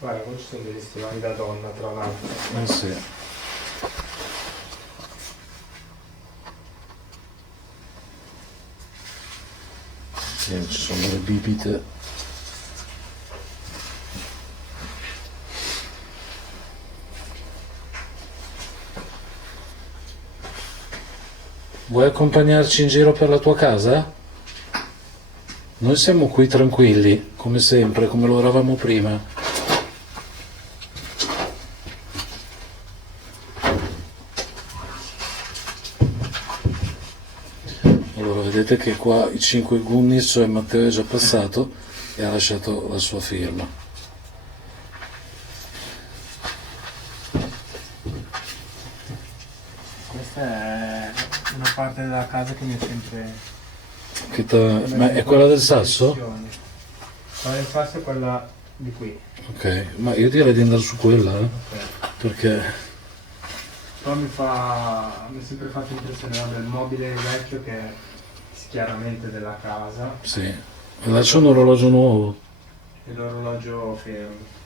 Guarda, qua ci sono degli stivali da donna, tra l'altro. Eh sì. Sì, ci sono delle bibite. Vuoi accompagnarci in giro per la tua casa? Noi siamo qui tranquilli, come sempre, come lo eravamo prima. Allora, vedete che qua i 5 Gunnis, cioè Matteo è già passato e ha lasciato la sua firma. Questa è una parte della casa che mi è sempre... Ma è quella del sasso? Quella del sasso è quella di qui. Ok, ma io direi di andare su quella, Ok. perché Però mi è sempre fatto impressione del mobile vecchio che è chiaramente della casa sì. E là c'è un orologio nuovo. e l'orologio fermo.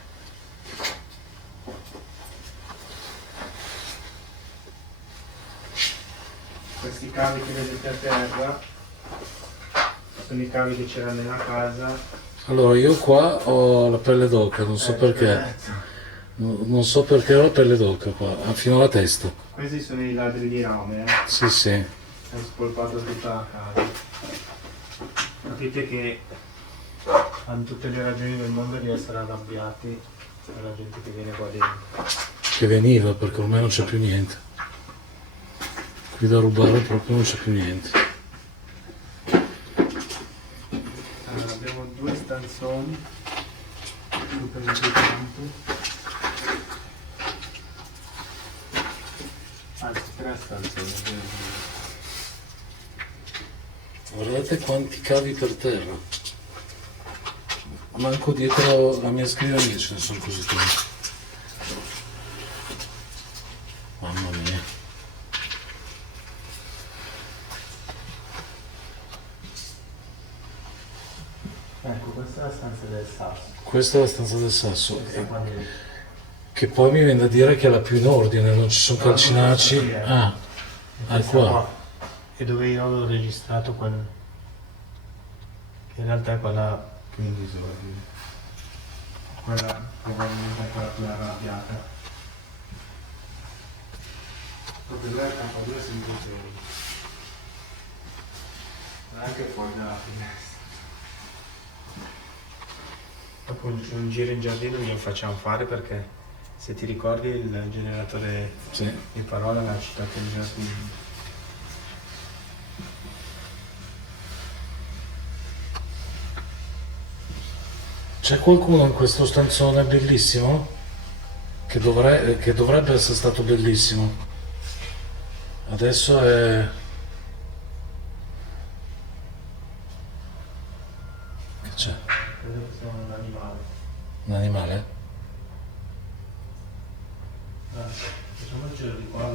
Questi cavi che vedete a terra sono i cavi che c'erano nella casa. Allora, io qua ho la pelle d'oca, non so perché. Non so perché ho la pelle d'oca qua, fino alla testa. Questi sono i ladri di rame, Sì, sì. Hai spolpato tutta la casa. Capite che hanno tutte le ragioni del mondo di essere arrabbiati alla gente che viene qua dentro. Che veniva, perché ormai non c'è più niente. Qui da rubare proprio non c'è più niente. Allora, abbiamo due stanzoni super inquietanti, anzi 3 stanzoni. Guardate quanti cavi per terra. Manco dietro la mia scrivania ce ne sono così tanti. Mamma mia. Ecco, questa è la stanza del sasso. Questa è la stanza del sasso. Questa qua dentro. Che poi mi viene da dire che è la più in ordine, non ci sono calcinacci. Sì, Ah, E è questa qua. è dove io ho registrato che in realtà è quella più in disordine. Quella probabilmente è quella più arrabbiata. K2 sempre anche fuori dalla finestra. Dopo un giro in giardino glielo facciamo fare perché se ti ricordi il generatore di parola l'ha citato in giardino. C'è qualcuno in questo stanzone bellissimo? Che dovrebbe essere stato bellissimo. Adesso è... Che c'è? Credo che sia un animale. Un animale? Facciamo il giro di qua.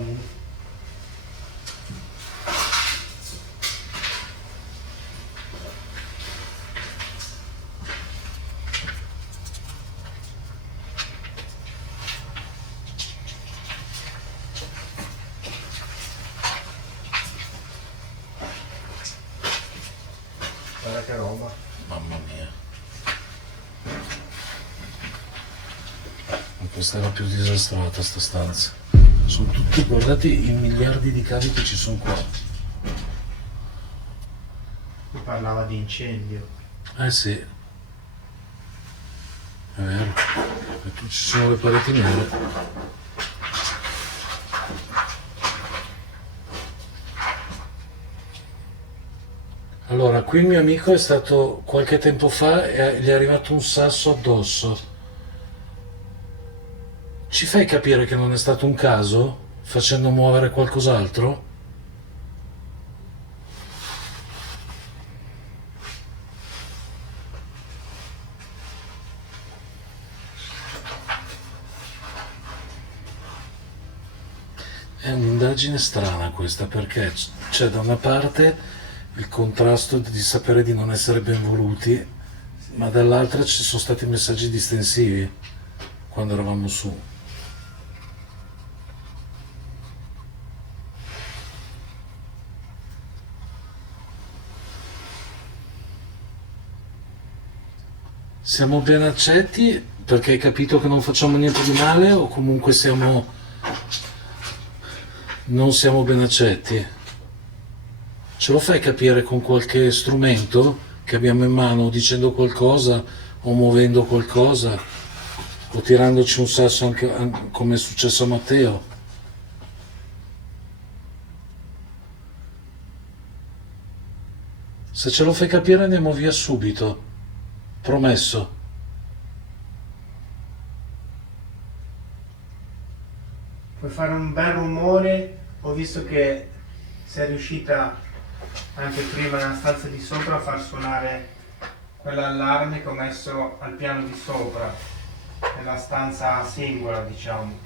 Guarda che roba. Mamma mia. Ma questa è la più disastrata sta stanza. Sono tutti, guardate i miliardi di cavi che ci sono qua. Qui parlava di incendio. Eh sì. È vero. E tu ci sono le pareti nere. Allora, qui il mio amico è stato qualche tempo fa e gli è arrivato un sasso addosso. Ci fai capire che non è stato un caso, facendo muovere qualcos'altro? È un'indagine strana questa, perché c'è da una parte il contrasto di sapere di non essere ben voluti, ma dall'altra ci sono stati messaggi distensivi quando eravamo su. Siamo ben accetti perché hai capito che non facciamo niente di male o comunque non siamo ben accetti? Ce lo fai capire con qualche strumento che abbiamo in mano, dicendo qualcosa o muovendo qualcosa o tirandoci un sasso anche come è successo a Matteo? Se ce lo fai capire andiamo via subito. Promesso. Puoi fare un bel rumore, ho visto che sei riuscita anche prima nella stanza di sopra a far suonare quell'allarme che ho messo al piano di sopra, nella stanza singola diciamo.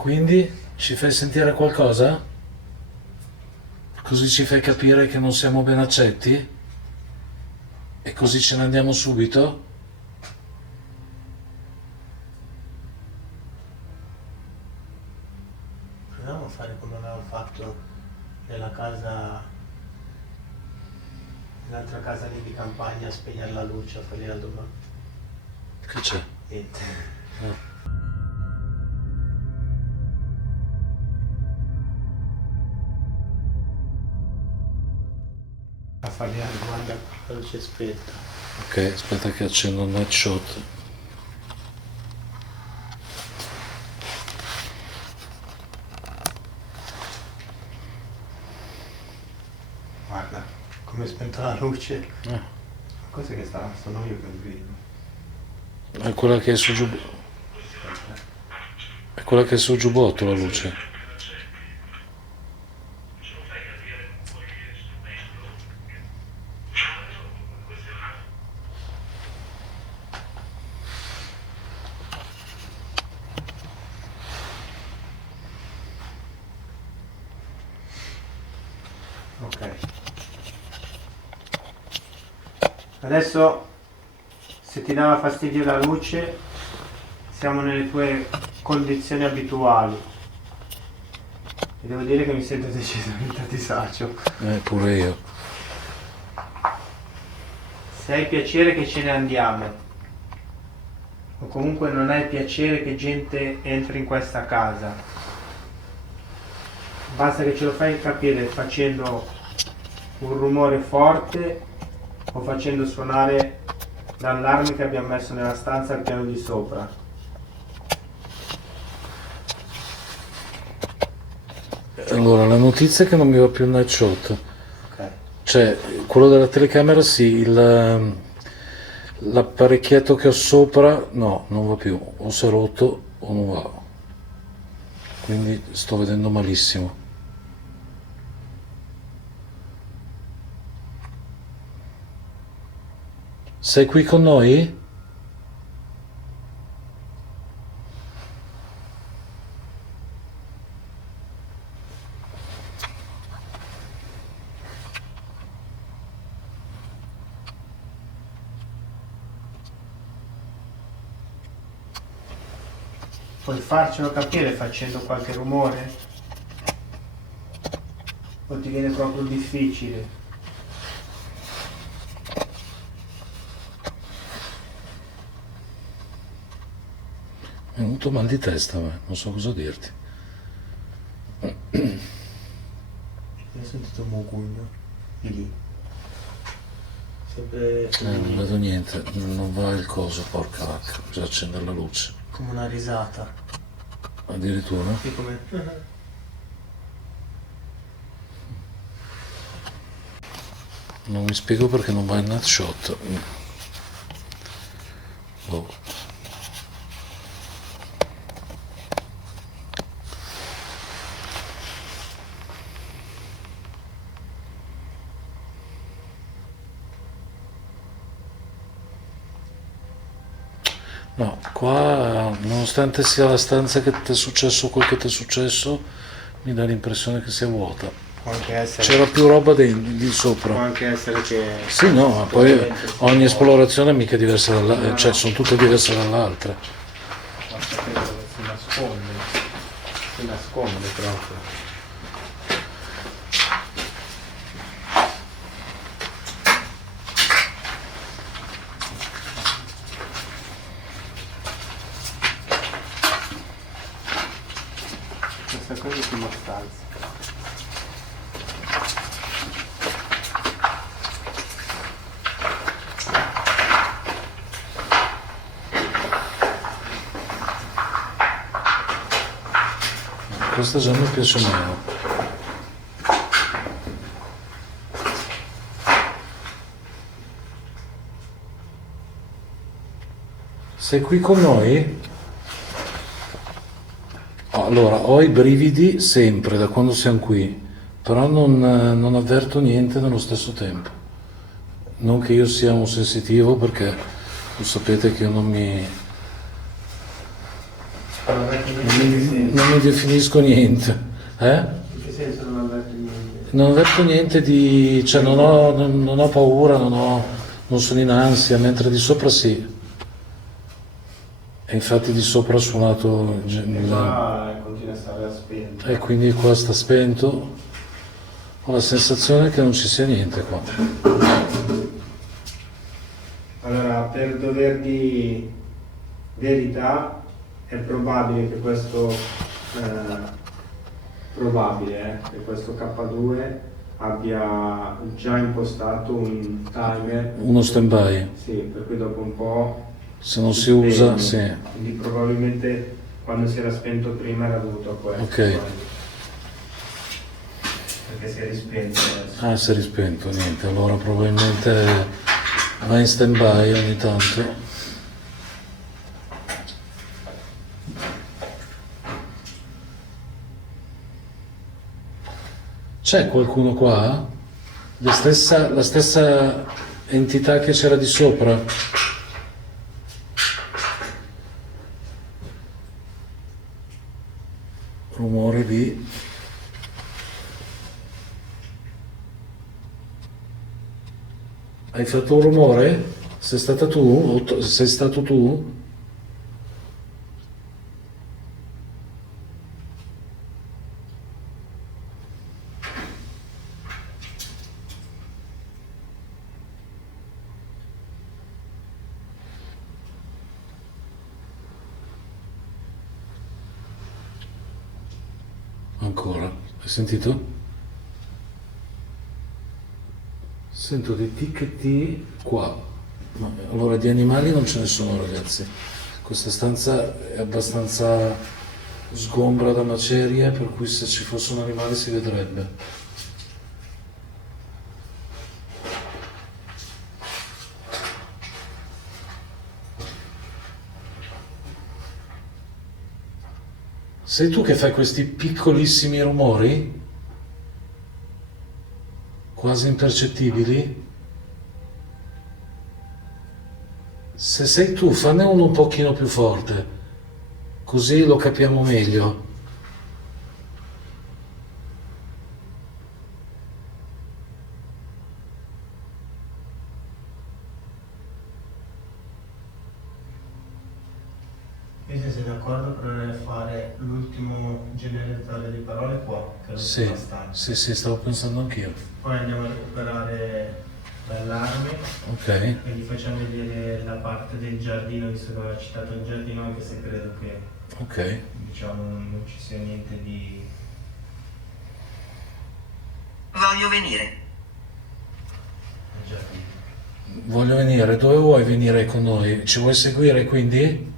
Quindi ci fai sentire qualcosa? Così ci fai capire che non siamo ben accetti? E così ce ne andiamo subito? Proviamo a fare come avevamo fatto nella casa, nell'altra casa lì di campagna, a spegnere la luce, a fare la domanda. Che c'è? Niente. A fargli la domanda, la luce spenta. Ok, aspetta che accendo il night shot. Guarda, come è spenta la luce. Cos'è che sta? Sono io che vedo. È quella che è sul giubbotto. È quella che è sul giubbotto la luce. Ok. Adesso, se ti dava fastidio la luce, siamo nelle tue condizioni abituali. E devo dire che mi sento decisamente a disagio. Pure io. Se hai piacere che ce ne andiamo, o comunque non hai piacere che gente entri in questa casa, basta che ce lo fai capire facendo un rumore forte o facendo suonare l'allarme che abbiamo messo nella stanza al piano di sopra. Allora, la notizia è che non mi va più il night shot. Ok. Cioè, quello della telecamera sì, l'apparecchietto che ho sopra no, non va più. O si è rotto o non va. Quindi sto vedendo malissimo. Sei qui con noi? Puoi farcelo capire facendo qualche rumore? O ti viene proprio difficile? Mi è venuto mal di testa, non so cosa dirti. Ho sentito un mugugno di lì. Sempre Non vedo niente, non va il coso, porca vacca, bisogna accendere la luce. come una risata. Addirittura? Sì, come... Non mi spiego perché non va il night shot. Boh. No, qua nonostante sia la stanza che ti è successo quel che ti è successo, mi dà l'impressione che sia vuota. Può anche essere... C'era più roba di Può sopra. anche essere che... Sì, no, ma poi ogni esplorazione è mica diversa dall'altra, cioè sono tutte diverse dall'altra. Si nasconde proprio. Questa cosa è l'ultima stanza. Questa già mi piace meno. Sei qui con noi? Allora, ho i brividi sempre da quando siamo qui, però non avverto niente nello stesso tempo. Non che io sia un sensitivo, perché lo sapete che io non mi definisco niente. In che senso non avverti niente? Non avverto niente di... cioè non ho paura, non sono in ansia, mentre di sopra sì. E infatti di sopra ho suonato Continua a stare spento. e quindi qua sta spento. Ho la sensazione che non ci sia niente qua. Allora, per dover di verità, è probabile che questo che questo K2 abbia già impostato un timer. Uno stand-by, Sì, per cui dopo un po' se non si usa, sì. Quindi probabilmente quando si era spento prima era dovuto a questo. Ok. Perché si è rispento adesso. Ah, si è rispento, niente. Allora probabilmente va in stand-by ogni tanto. C'è qualcuno qua? La stessa entità che c'era di sopra? Rumore lì. Hai fatto un rumore? Sei stata tu? Sei stato tu? Ancora. Hai sentito? Sento dei ticchetti qua. Ma allora di animali non ce ne sono, ragazzi. Questa stanza è abbastanza sgombra da macerie, per cui se ci fossero animali si vedrebbe. Sei tu che fai questi piccolissimi rumori? Quasi impercettibili? Se sei tu, fanne uno un pochino più forte, così lo capiamo meglio. Se sei d'accordo, proverei a fare l'ultimo generatore di parole qua, che è l'ultima stanza. Sì, stavo pensando anch'io. Poi andiamo a recuperare l'allarme Ok, e gli facciamo vedere la parte del giardino, visto che aveva citato il giardino, anche se credo che ok. diciamo non ci sia niente di... Voglio venire. del giardino. Voglio venire, dove vuoi venire con noi? Ci vuoi seguire quindi?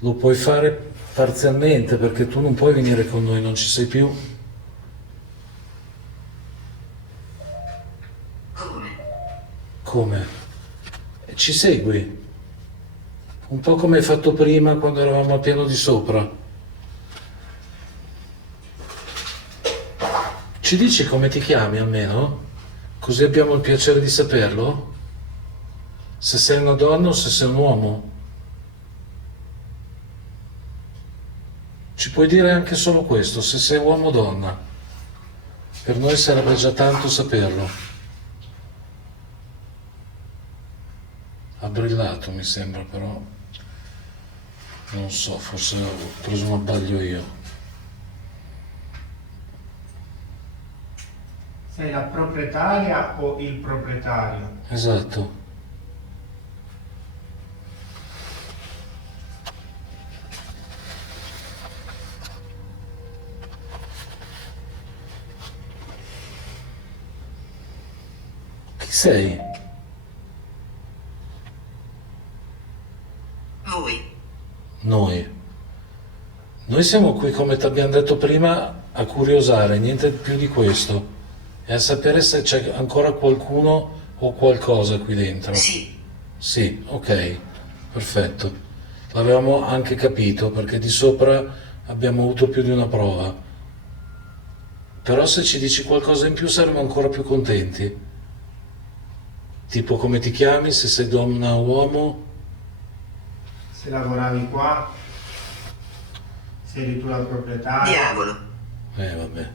Lo puoi fare parzialmente perché tu non puoi venire con noi, non ci sei più. Come? Come? Ci segui? Un po' come hai fatto prima quando eravamo al piano di sopra. Ci dici come ti chiami almeno? Così abbiamo il piacere di saperlo? Se sei una donna o se sei un uomo? Ci puoi dire anche solo questo, se sei uomo o donna. Per noi sarebbe già tanto saperlo. Ha brillato mi sembra, però non so, forse ho preso un abbaglio io. Sei la proprietaria o il proprietario? Esatto. Chi sei? Voi. Noi. Noi siamo qui, come ti abbiamo detto prima, a curiosare, niente più di questo. E a sapere se c'è ancora qualcuno o qualcosa qui dentro. Sì. Sì, ok, perfetto. L'avevamo anche capito perché di sopra abbiamo avuto più di una prova. Però se ci dici qualcosa in più saremo ancora più contenti. Tipo come ti chiami, se sei donna o uomo. Se lavoravi qua, se eri tu la proprietaria. Diavolo. Vabbè.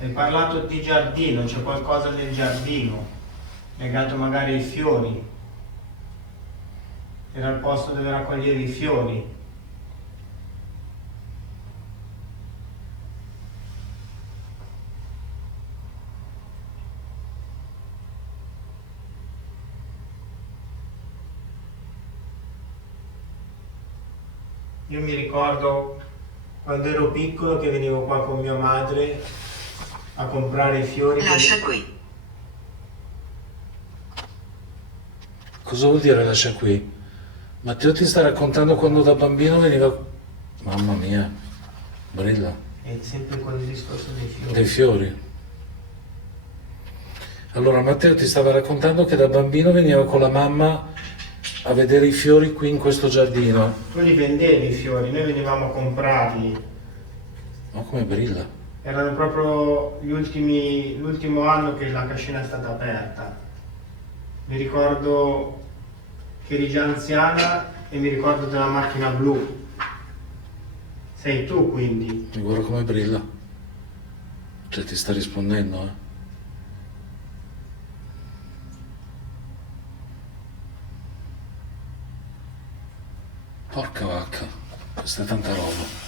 Hai parlato di giardino, c'è qualcosa del giardino, legato magari ai fiori. Era il posto dove raccoglievi i fiori. Io mi ricordo quando ero piccolo che venivo qua con mia madre a comprare i fiori. Lascia qui. Cosa vuol dire lascia qui? Matteo ti sta raccontando quando da bambino veniva... Mamma mia, brilla. È sempre quel discorso dei fiori. Dei fiori. Allora Matteo ti stava raccontando che da bambino veniva con la mamma a vedere i fiori qui in questo giardino. Tu li vendevi i fiori, noi venivamo a comprarli. Ma come brilla? Erano proprio l'ultimo anno che la cascina è stata aperta. Mi ricordo che eri già anziana E mi ricordo della macchina blu. Sei tu quindi. Mi guarda come brilla. Cioè ti sta rispondendo, eh? Porca vacca, questa è tanta roba.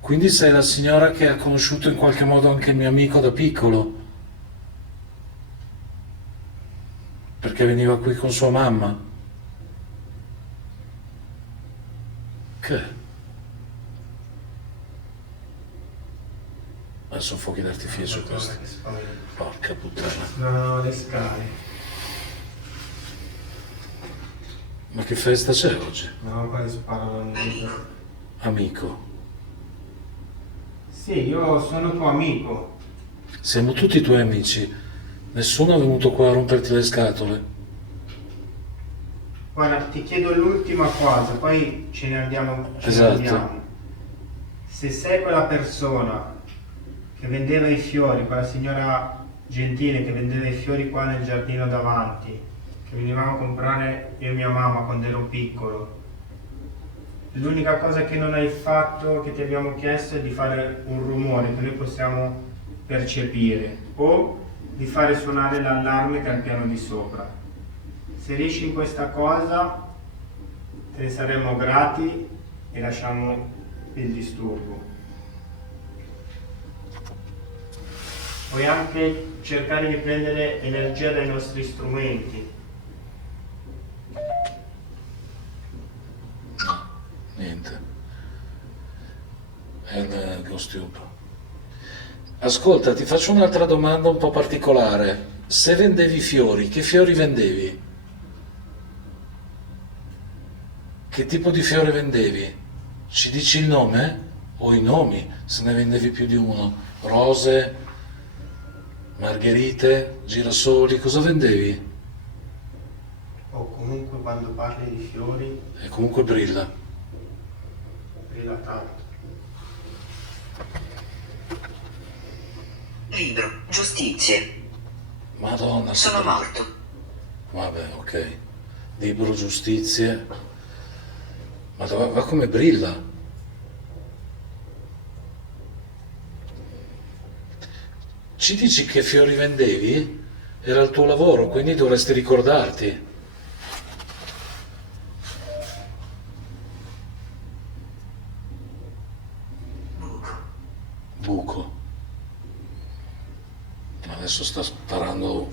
Quindi sei la signora che ha conosciuto in qualche modo anche il mio amico da piccolo? Perché veniva qui con sua mamma? Che? Adesso sono fuochi d'artificio questi. Porca puttana. No, le scale. Ma che festa c'è oggi? No, qua sparano. Amico. Sì, io sono tuo amico. Siamo tutti tuoi amici. Nessuno è venuto qua a romperti le scatole. Guarda, ti chiedo l'ultima cosa, poi ce ne andiamo. Esatto. Se sei quella persona che vendeva i fiori, quella signora gentile che vendeva i fiori qua nel giardino davanti, che venivamo a comprare io e mia mamma quando ero piccolo, l'unica cosa che non hai fatto, che ti abbiamo chiesto, è di fare un rumore che noi possiamo percepire o di fare suonare l'allarme che è al piano di sopra. Se riesci in questa cosa te ne saremo grati e lasciamo il disturbo. Puoi anche cercare di prendere energia dai nostri strumenti. Niente. È il Ghost Tube. Ascolta, ti faccio un'altra domanda un po' particolare. Se vendevi fiori, che fiori vendevi? Che tipo di fiore vendevi? Ci dici il nome? O i nomi, se ne vendevi più di uno. Rose, margherite, girasoli, cosa vendevi? O comunque quando parli di fiori, E comunque brilla. brilla tanto. Libro, giustizie. Madonna, Sono morto. Vabbè, ok. Libro, giustizie. Ma va come brilla. Ci dici che fiori vendevi? Era il tuo lavoro, quindi dovresti ricordarti. Buco. Adesso sta sparando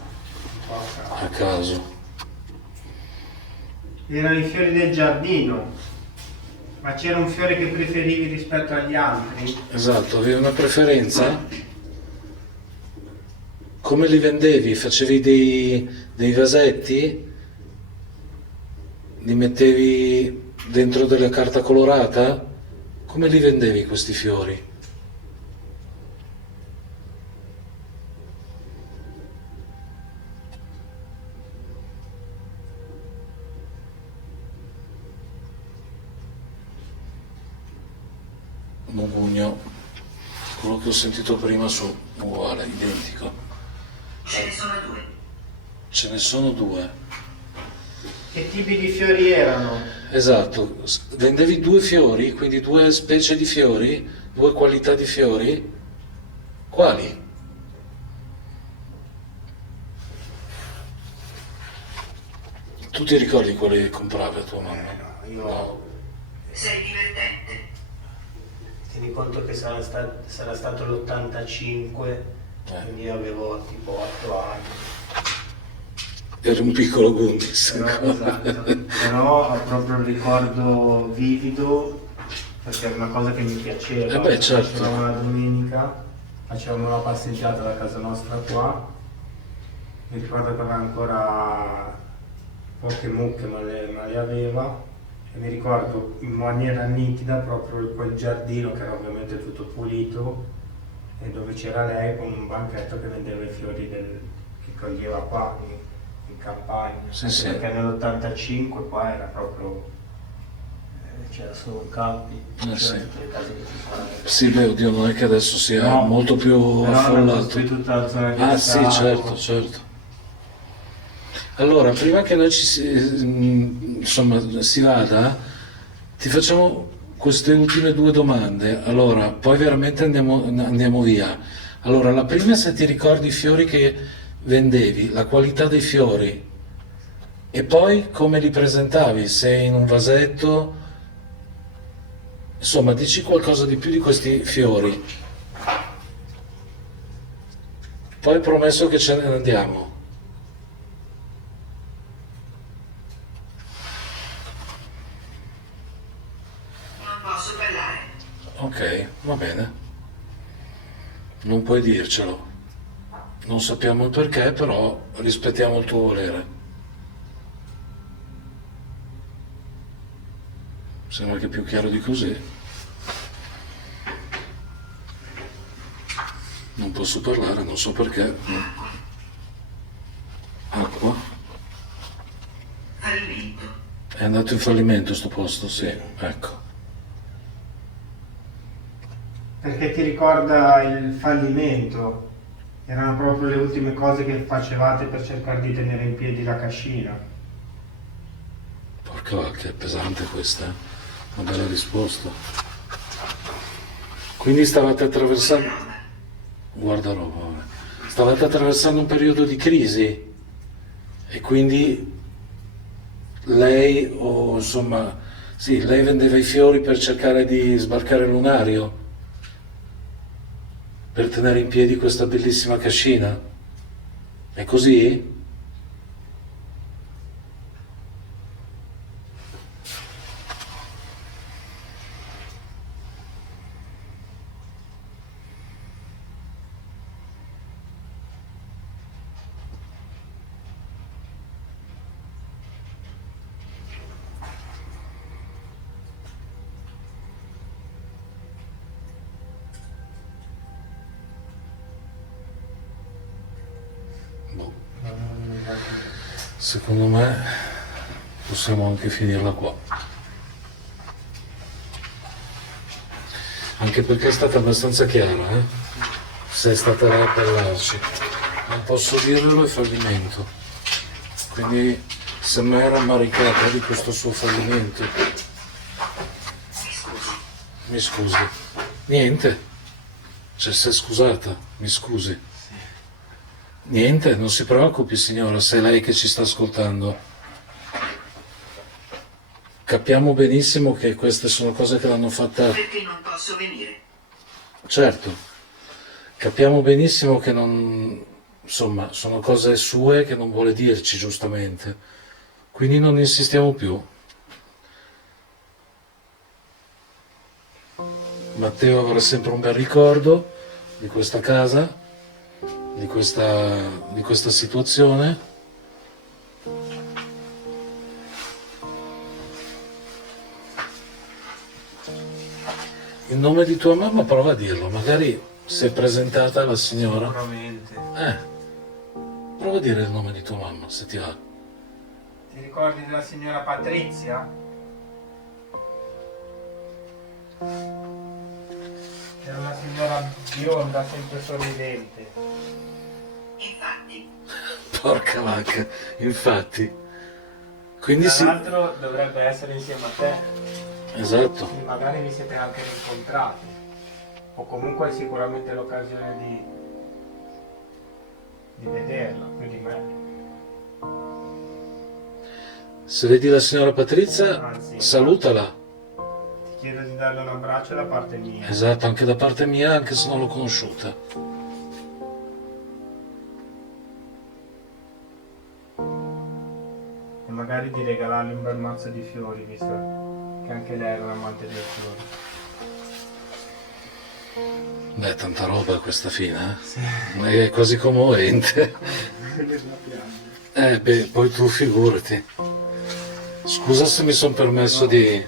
a caso. Erano i fiori del giardino, ma c'era un fiore che preferivi rispetto agli altri? Esatto, avevi una preferenza? Come li vendevi? Facevi dei vasetti? Li mettevi dentro della carta colorata? Come li vendevi questi fiori? Mugugno, quello che ho sentito prima su uguale, identico. Ce ne sono due. Ce ne sono due. Che tipi di fiori erano? Esatto, vendevi due fiori, quindi due specie di fiori, due qualità di fiori. Quali? Tu ti ricordi quali compravi a tua mamma? No, io No. Sei divertente. tieni conto che sarà stato l'85, quindi io avevo tipo 8 anni. Eri un piccolo Gundis. Però, esatto. Però ho proprio un ricordo vivido, perché era una cosa che mi piaceva. Eh beh, certo. Facevamo la domenica, facevamo una passeggiata da casa nostra qua, mi ricordo che aveva ancora poche mucche, ma le aveva, e mi ricordo in maniera nitida proprio quel giardino che era ovviamente tutto pulito, e dove c'era lei con un banchetto che vendeva i fiori che coglieva qua in campagna. Sì, Anche sì. perché nell'85 qua era proprio c'era solo campi, c'erano sì. tutte le case che ci sono adesso. Sì, beh, oddio, non è che adesso sia No, molto più però hanno affollato. costruito tutta la zona di Ah sì, Stato. certo, certo. Allora, prima che noi insomma, si vada, ti facciamo queste ultime due domande. Allora, poi veramente andiamo via. Allora, la prima è se ti ricordi i fiori che vendevi, la qualità dei fiori e poi come li presentavi, se in un vasetto, insomma, dici qualcosa di più di questi fiori. Poi promesso che ce ne andiamo. Non posso parlare. Ok, va bene. Non puoi dircelo. Non sappiamo il perché, però rispettiamo il tuo volere. Sembra che è più chiaro di così. Non posso parlare, non so perché. Acqua? Fallimento. È andato in fallimento sto posto, sì, ecco. Perché ti ricorda il fallimento? Erano proprio le ultime cose che facevate per cercare di tenere in piedi la cascina. Porca vacca, è pesante questa, eh? Una bella risposta. Quindi stavate attraversando... Guardaroba, vabbè. Stavate attraversando un periodo di crisi e quindi lei, o insomma, sì, lei vendeva i fiori per cercare di sbarcare il lunario, per tenere in piedi questa bellissima cascina. È così? Boh. Secondo me possiamo anche finirla qua. Anche perché è stata abbastanza chiara, eh? Sei stata là a parlarci. Non posso dirlo, è fallimento. Quindi se me era ammaricata di questo suo fallimento. Mi scusi. Niente. Cioè, sei scusata, mi scusi. Niente, non si preoccupi signora, se è lei che ci sta ascoltando. Capiamo benissimo che queste sono cose che l'hanno fatta... Perché non posso venire? Certo, capiamo benissimo che non... Insomma, sono cose sue che non vuole dirci giustamente. Quindi non insistiamo più. Matteo avrà sempre un bel ricordo di questa casa, di questa situazione. Il nome di tua mamma prova a dirlo, magari si è presentata la signora. Sicuramente. Prova a dire il nome di tua mamma, se ti va. Ti ricordi della signora Patrizia? Era una signora bionda, sempre sorridente. Infatti, Porca vacca, infatti. Quindi Tra sì. l'altro dovrebbe essere insieme a te, Esatto. quindi magari vi siete anche incontrati. O comunque hai sicuramente l'occasione di vederla, più di me. Se vedi la signora Patrizia, Anzi, salutala. ti chiedo di darle un abbraccio da parte mia. Esatto, anche da parte mia, anche se non l'ho conosciuta. E magari di regalarle un bel mazzo di fiori, visto che anche lei era un amante dei fiori. Beh, tanta roba questa fine, eh? È quasi commovente. Beh, poi tu figurati. Scusa se mi sono permesso di...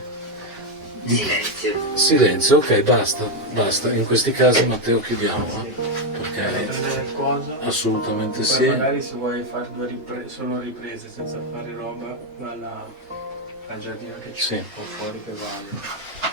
silenzio. Silenzio, ok, basta, basta. In questi casi Matteo chiudiamo, perché Prendere il coso. assolutamente Poi sì. magari se vuoi fare solo riprese senza fare roba, dalla al giardino che c'è Sì. un po' fuori che vale.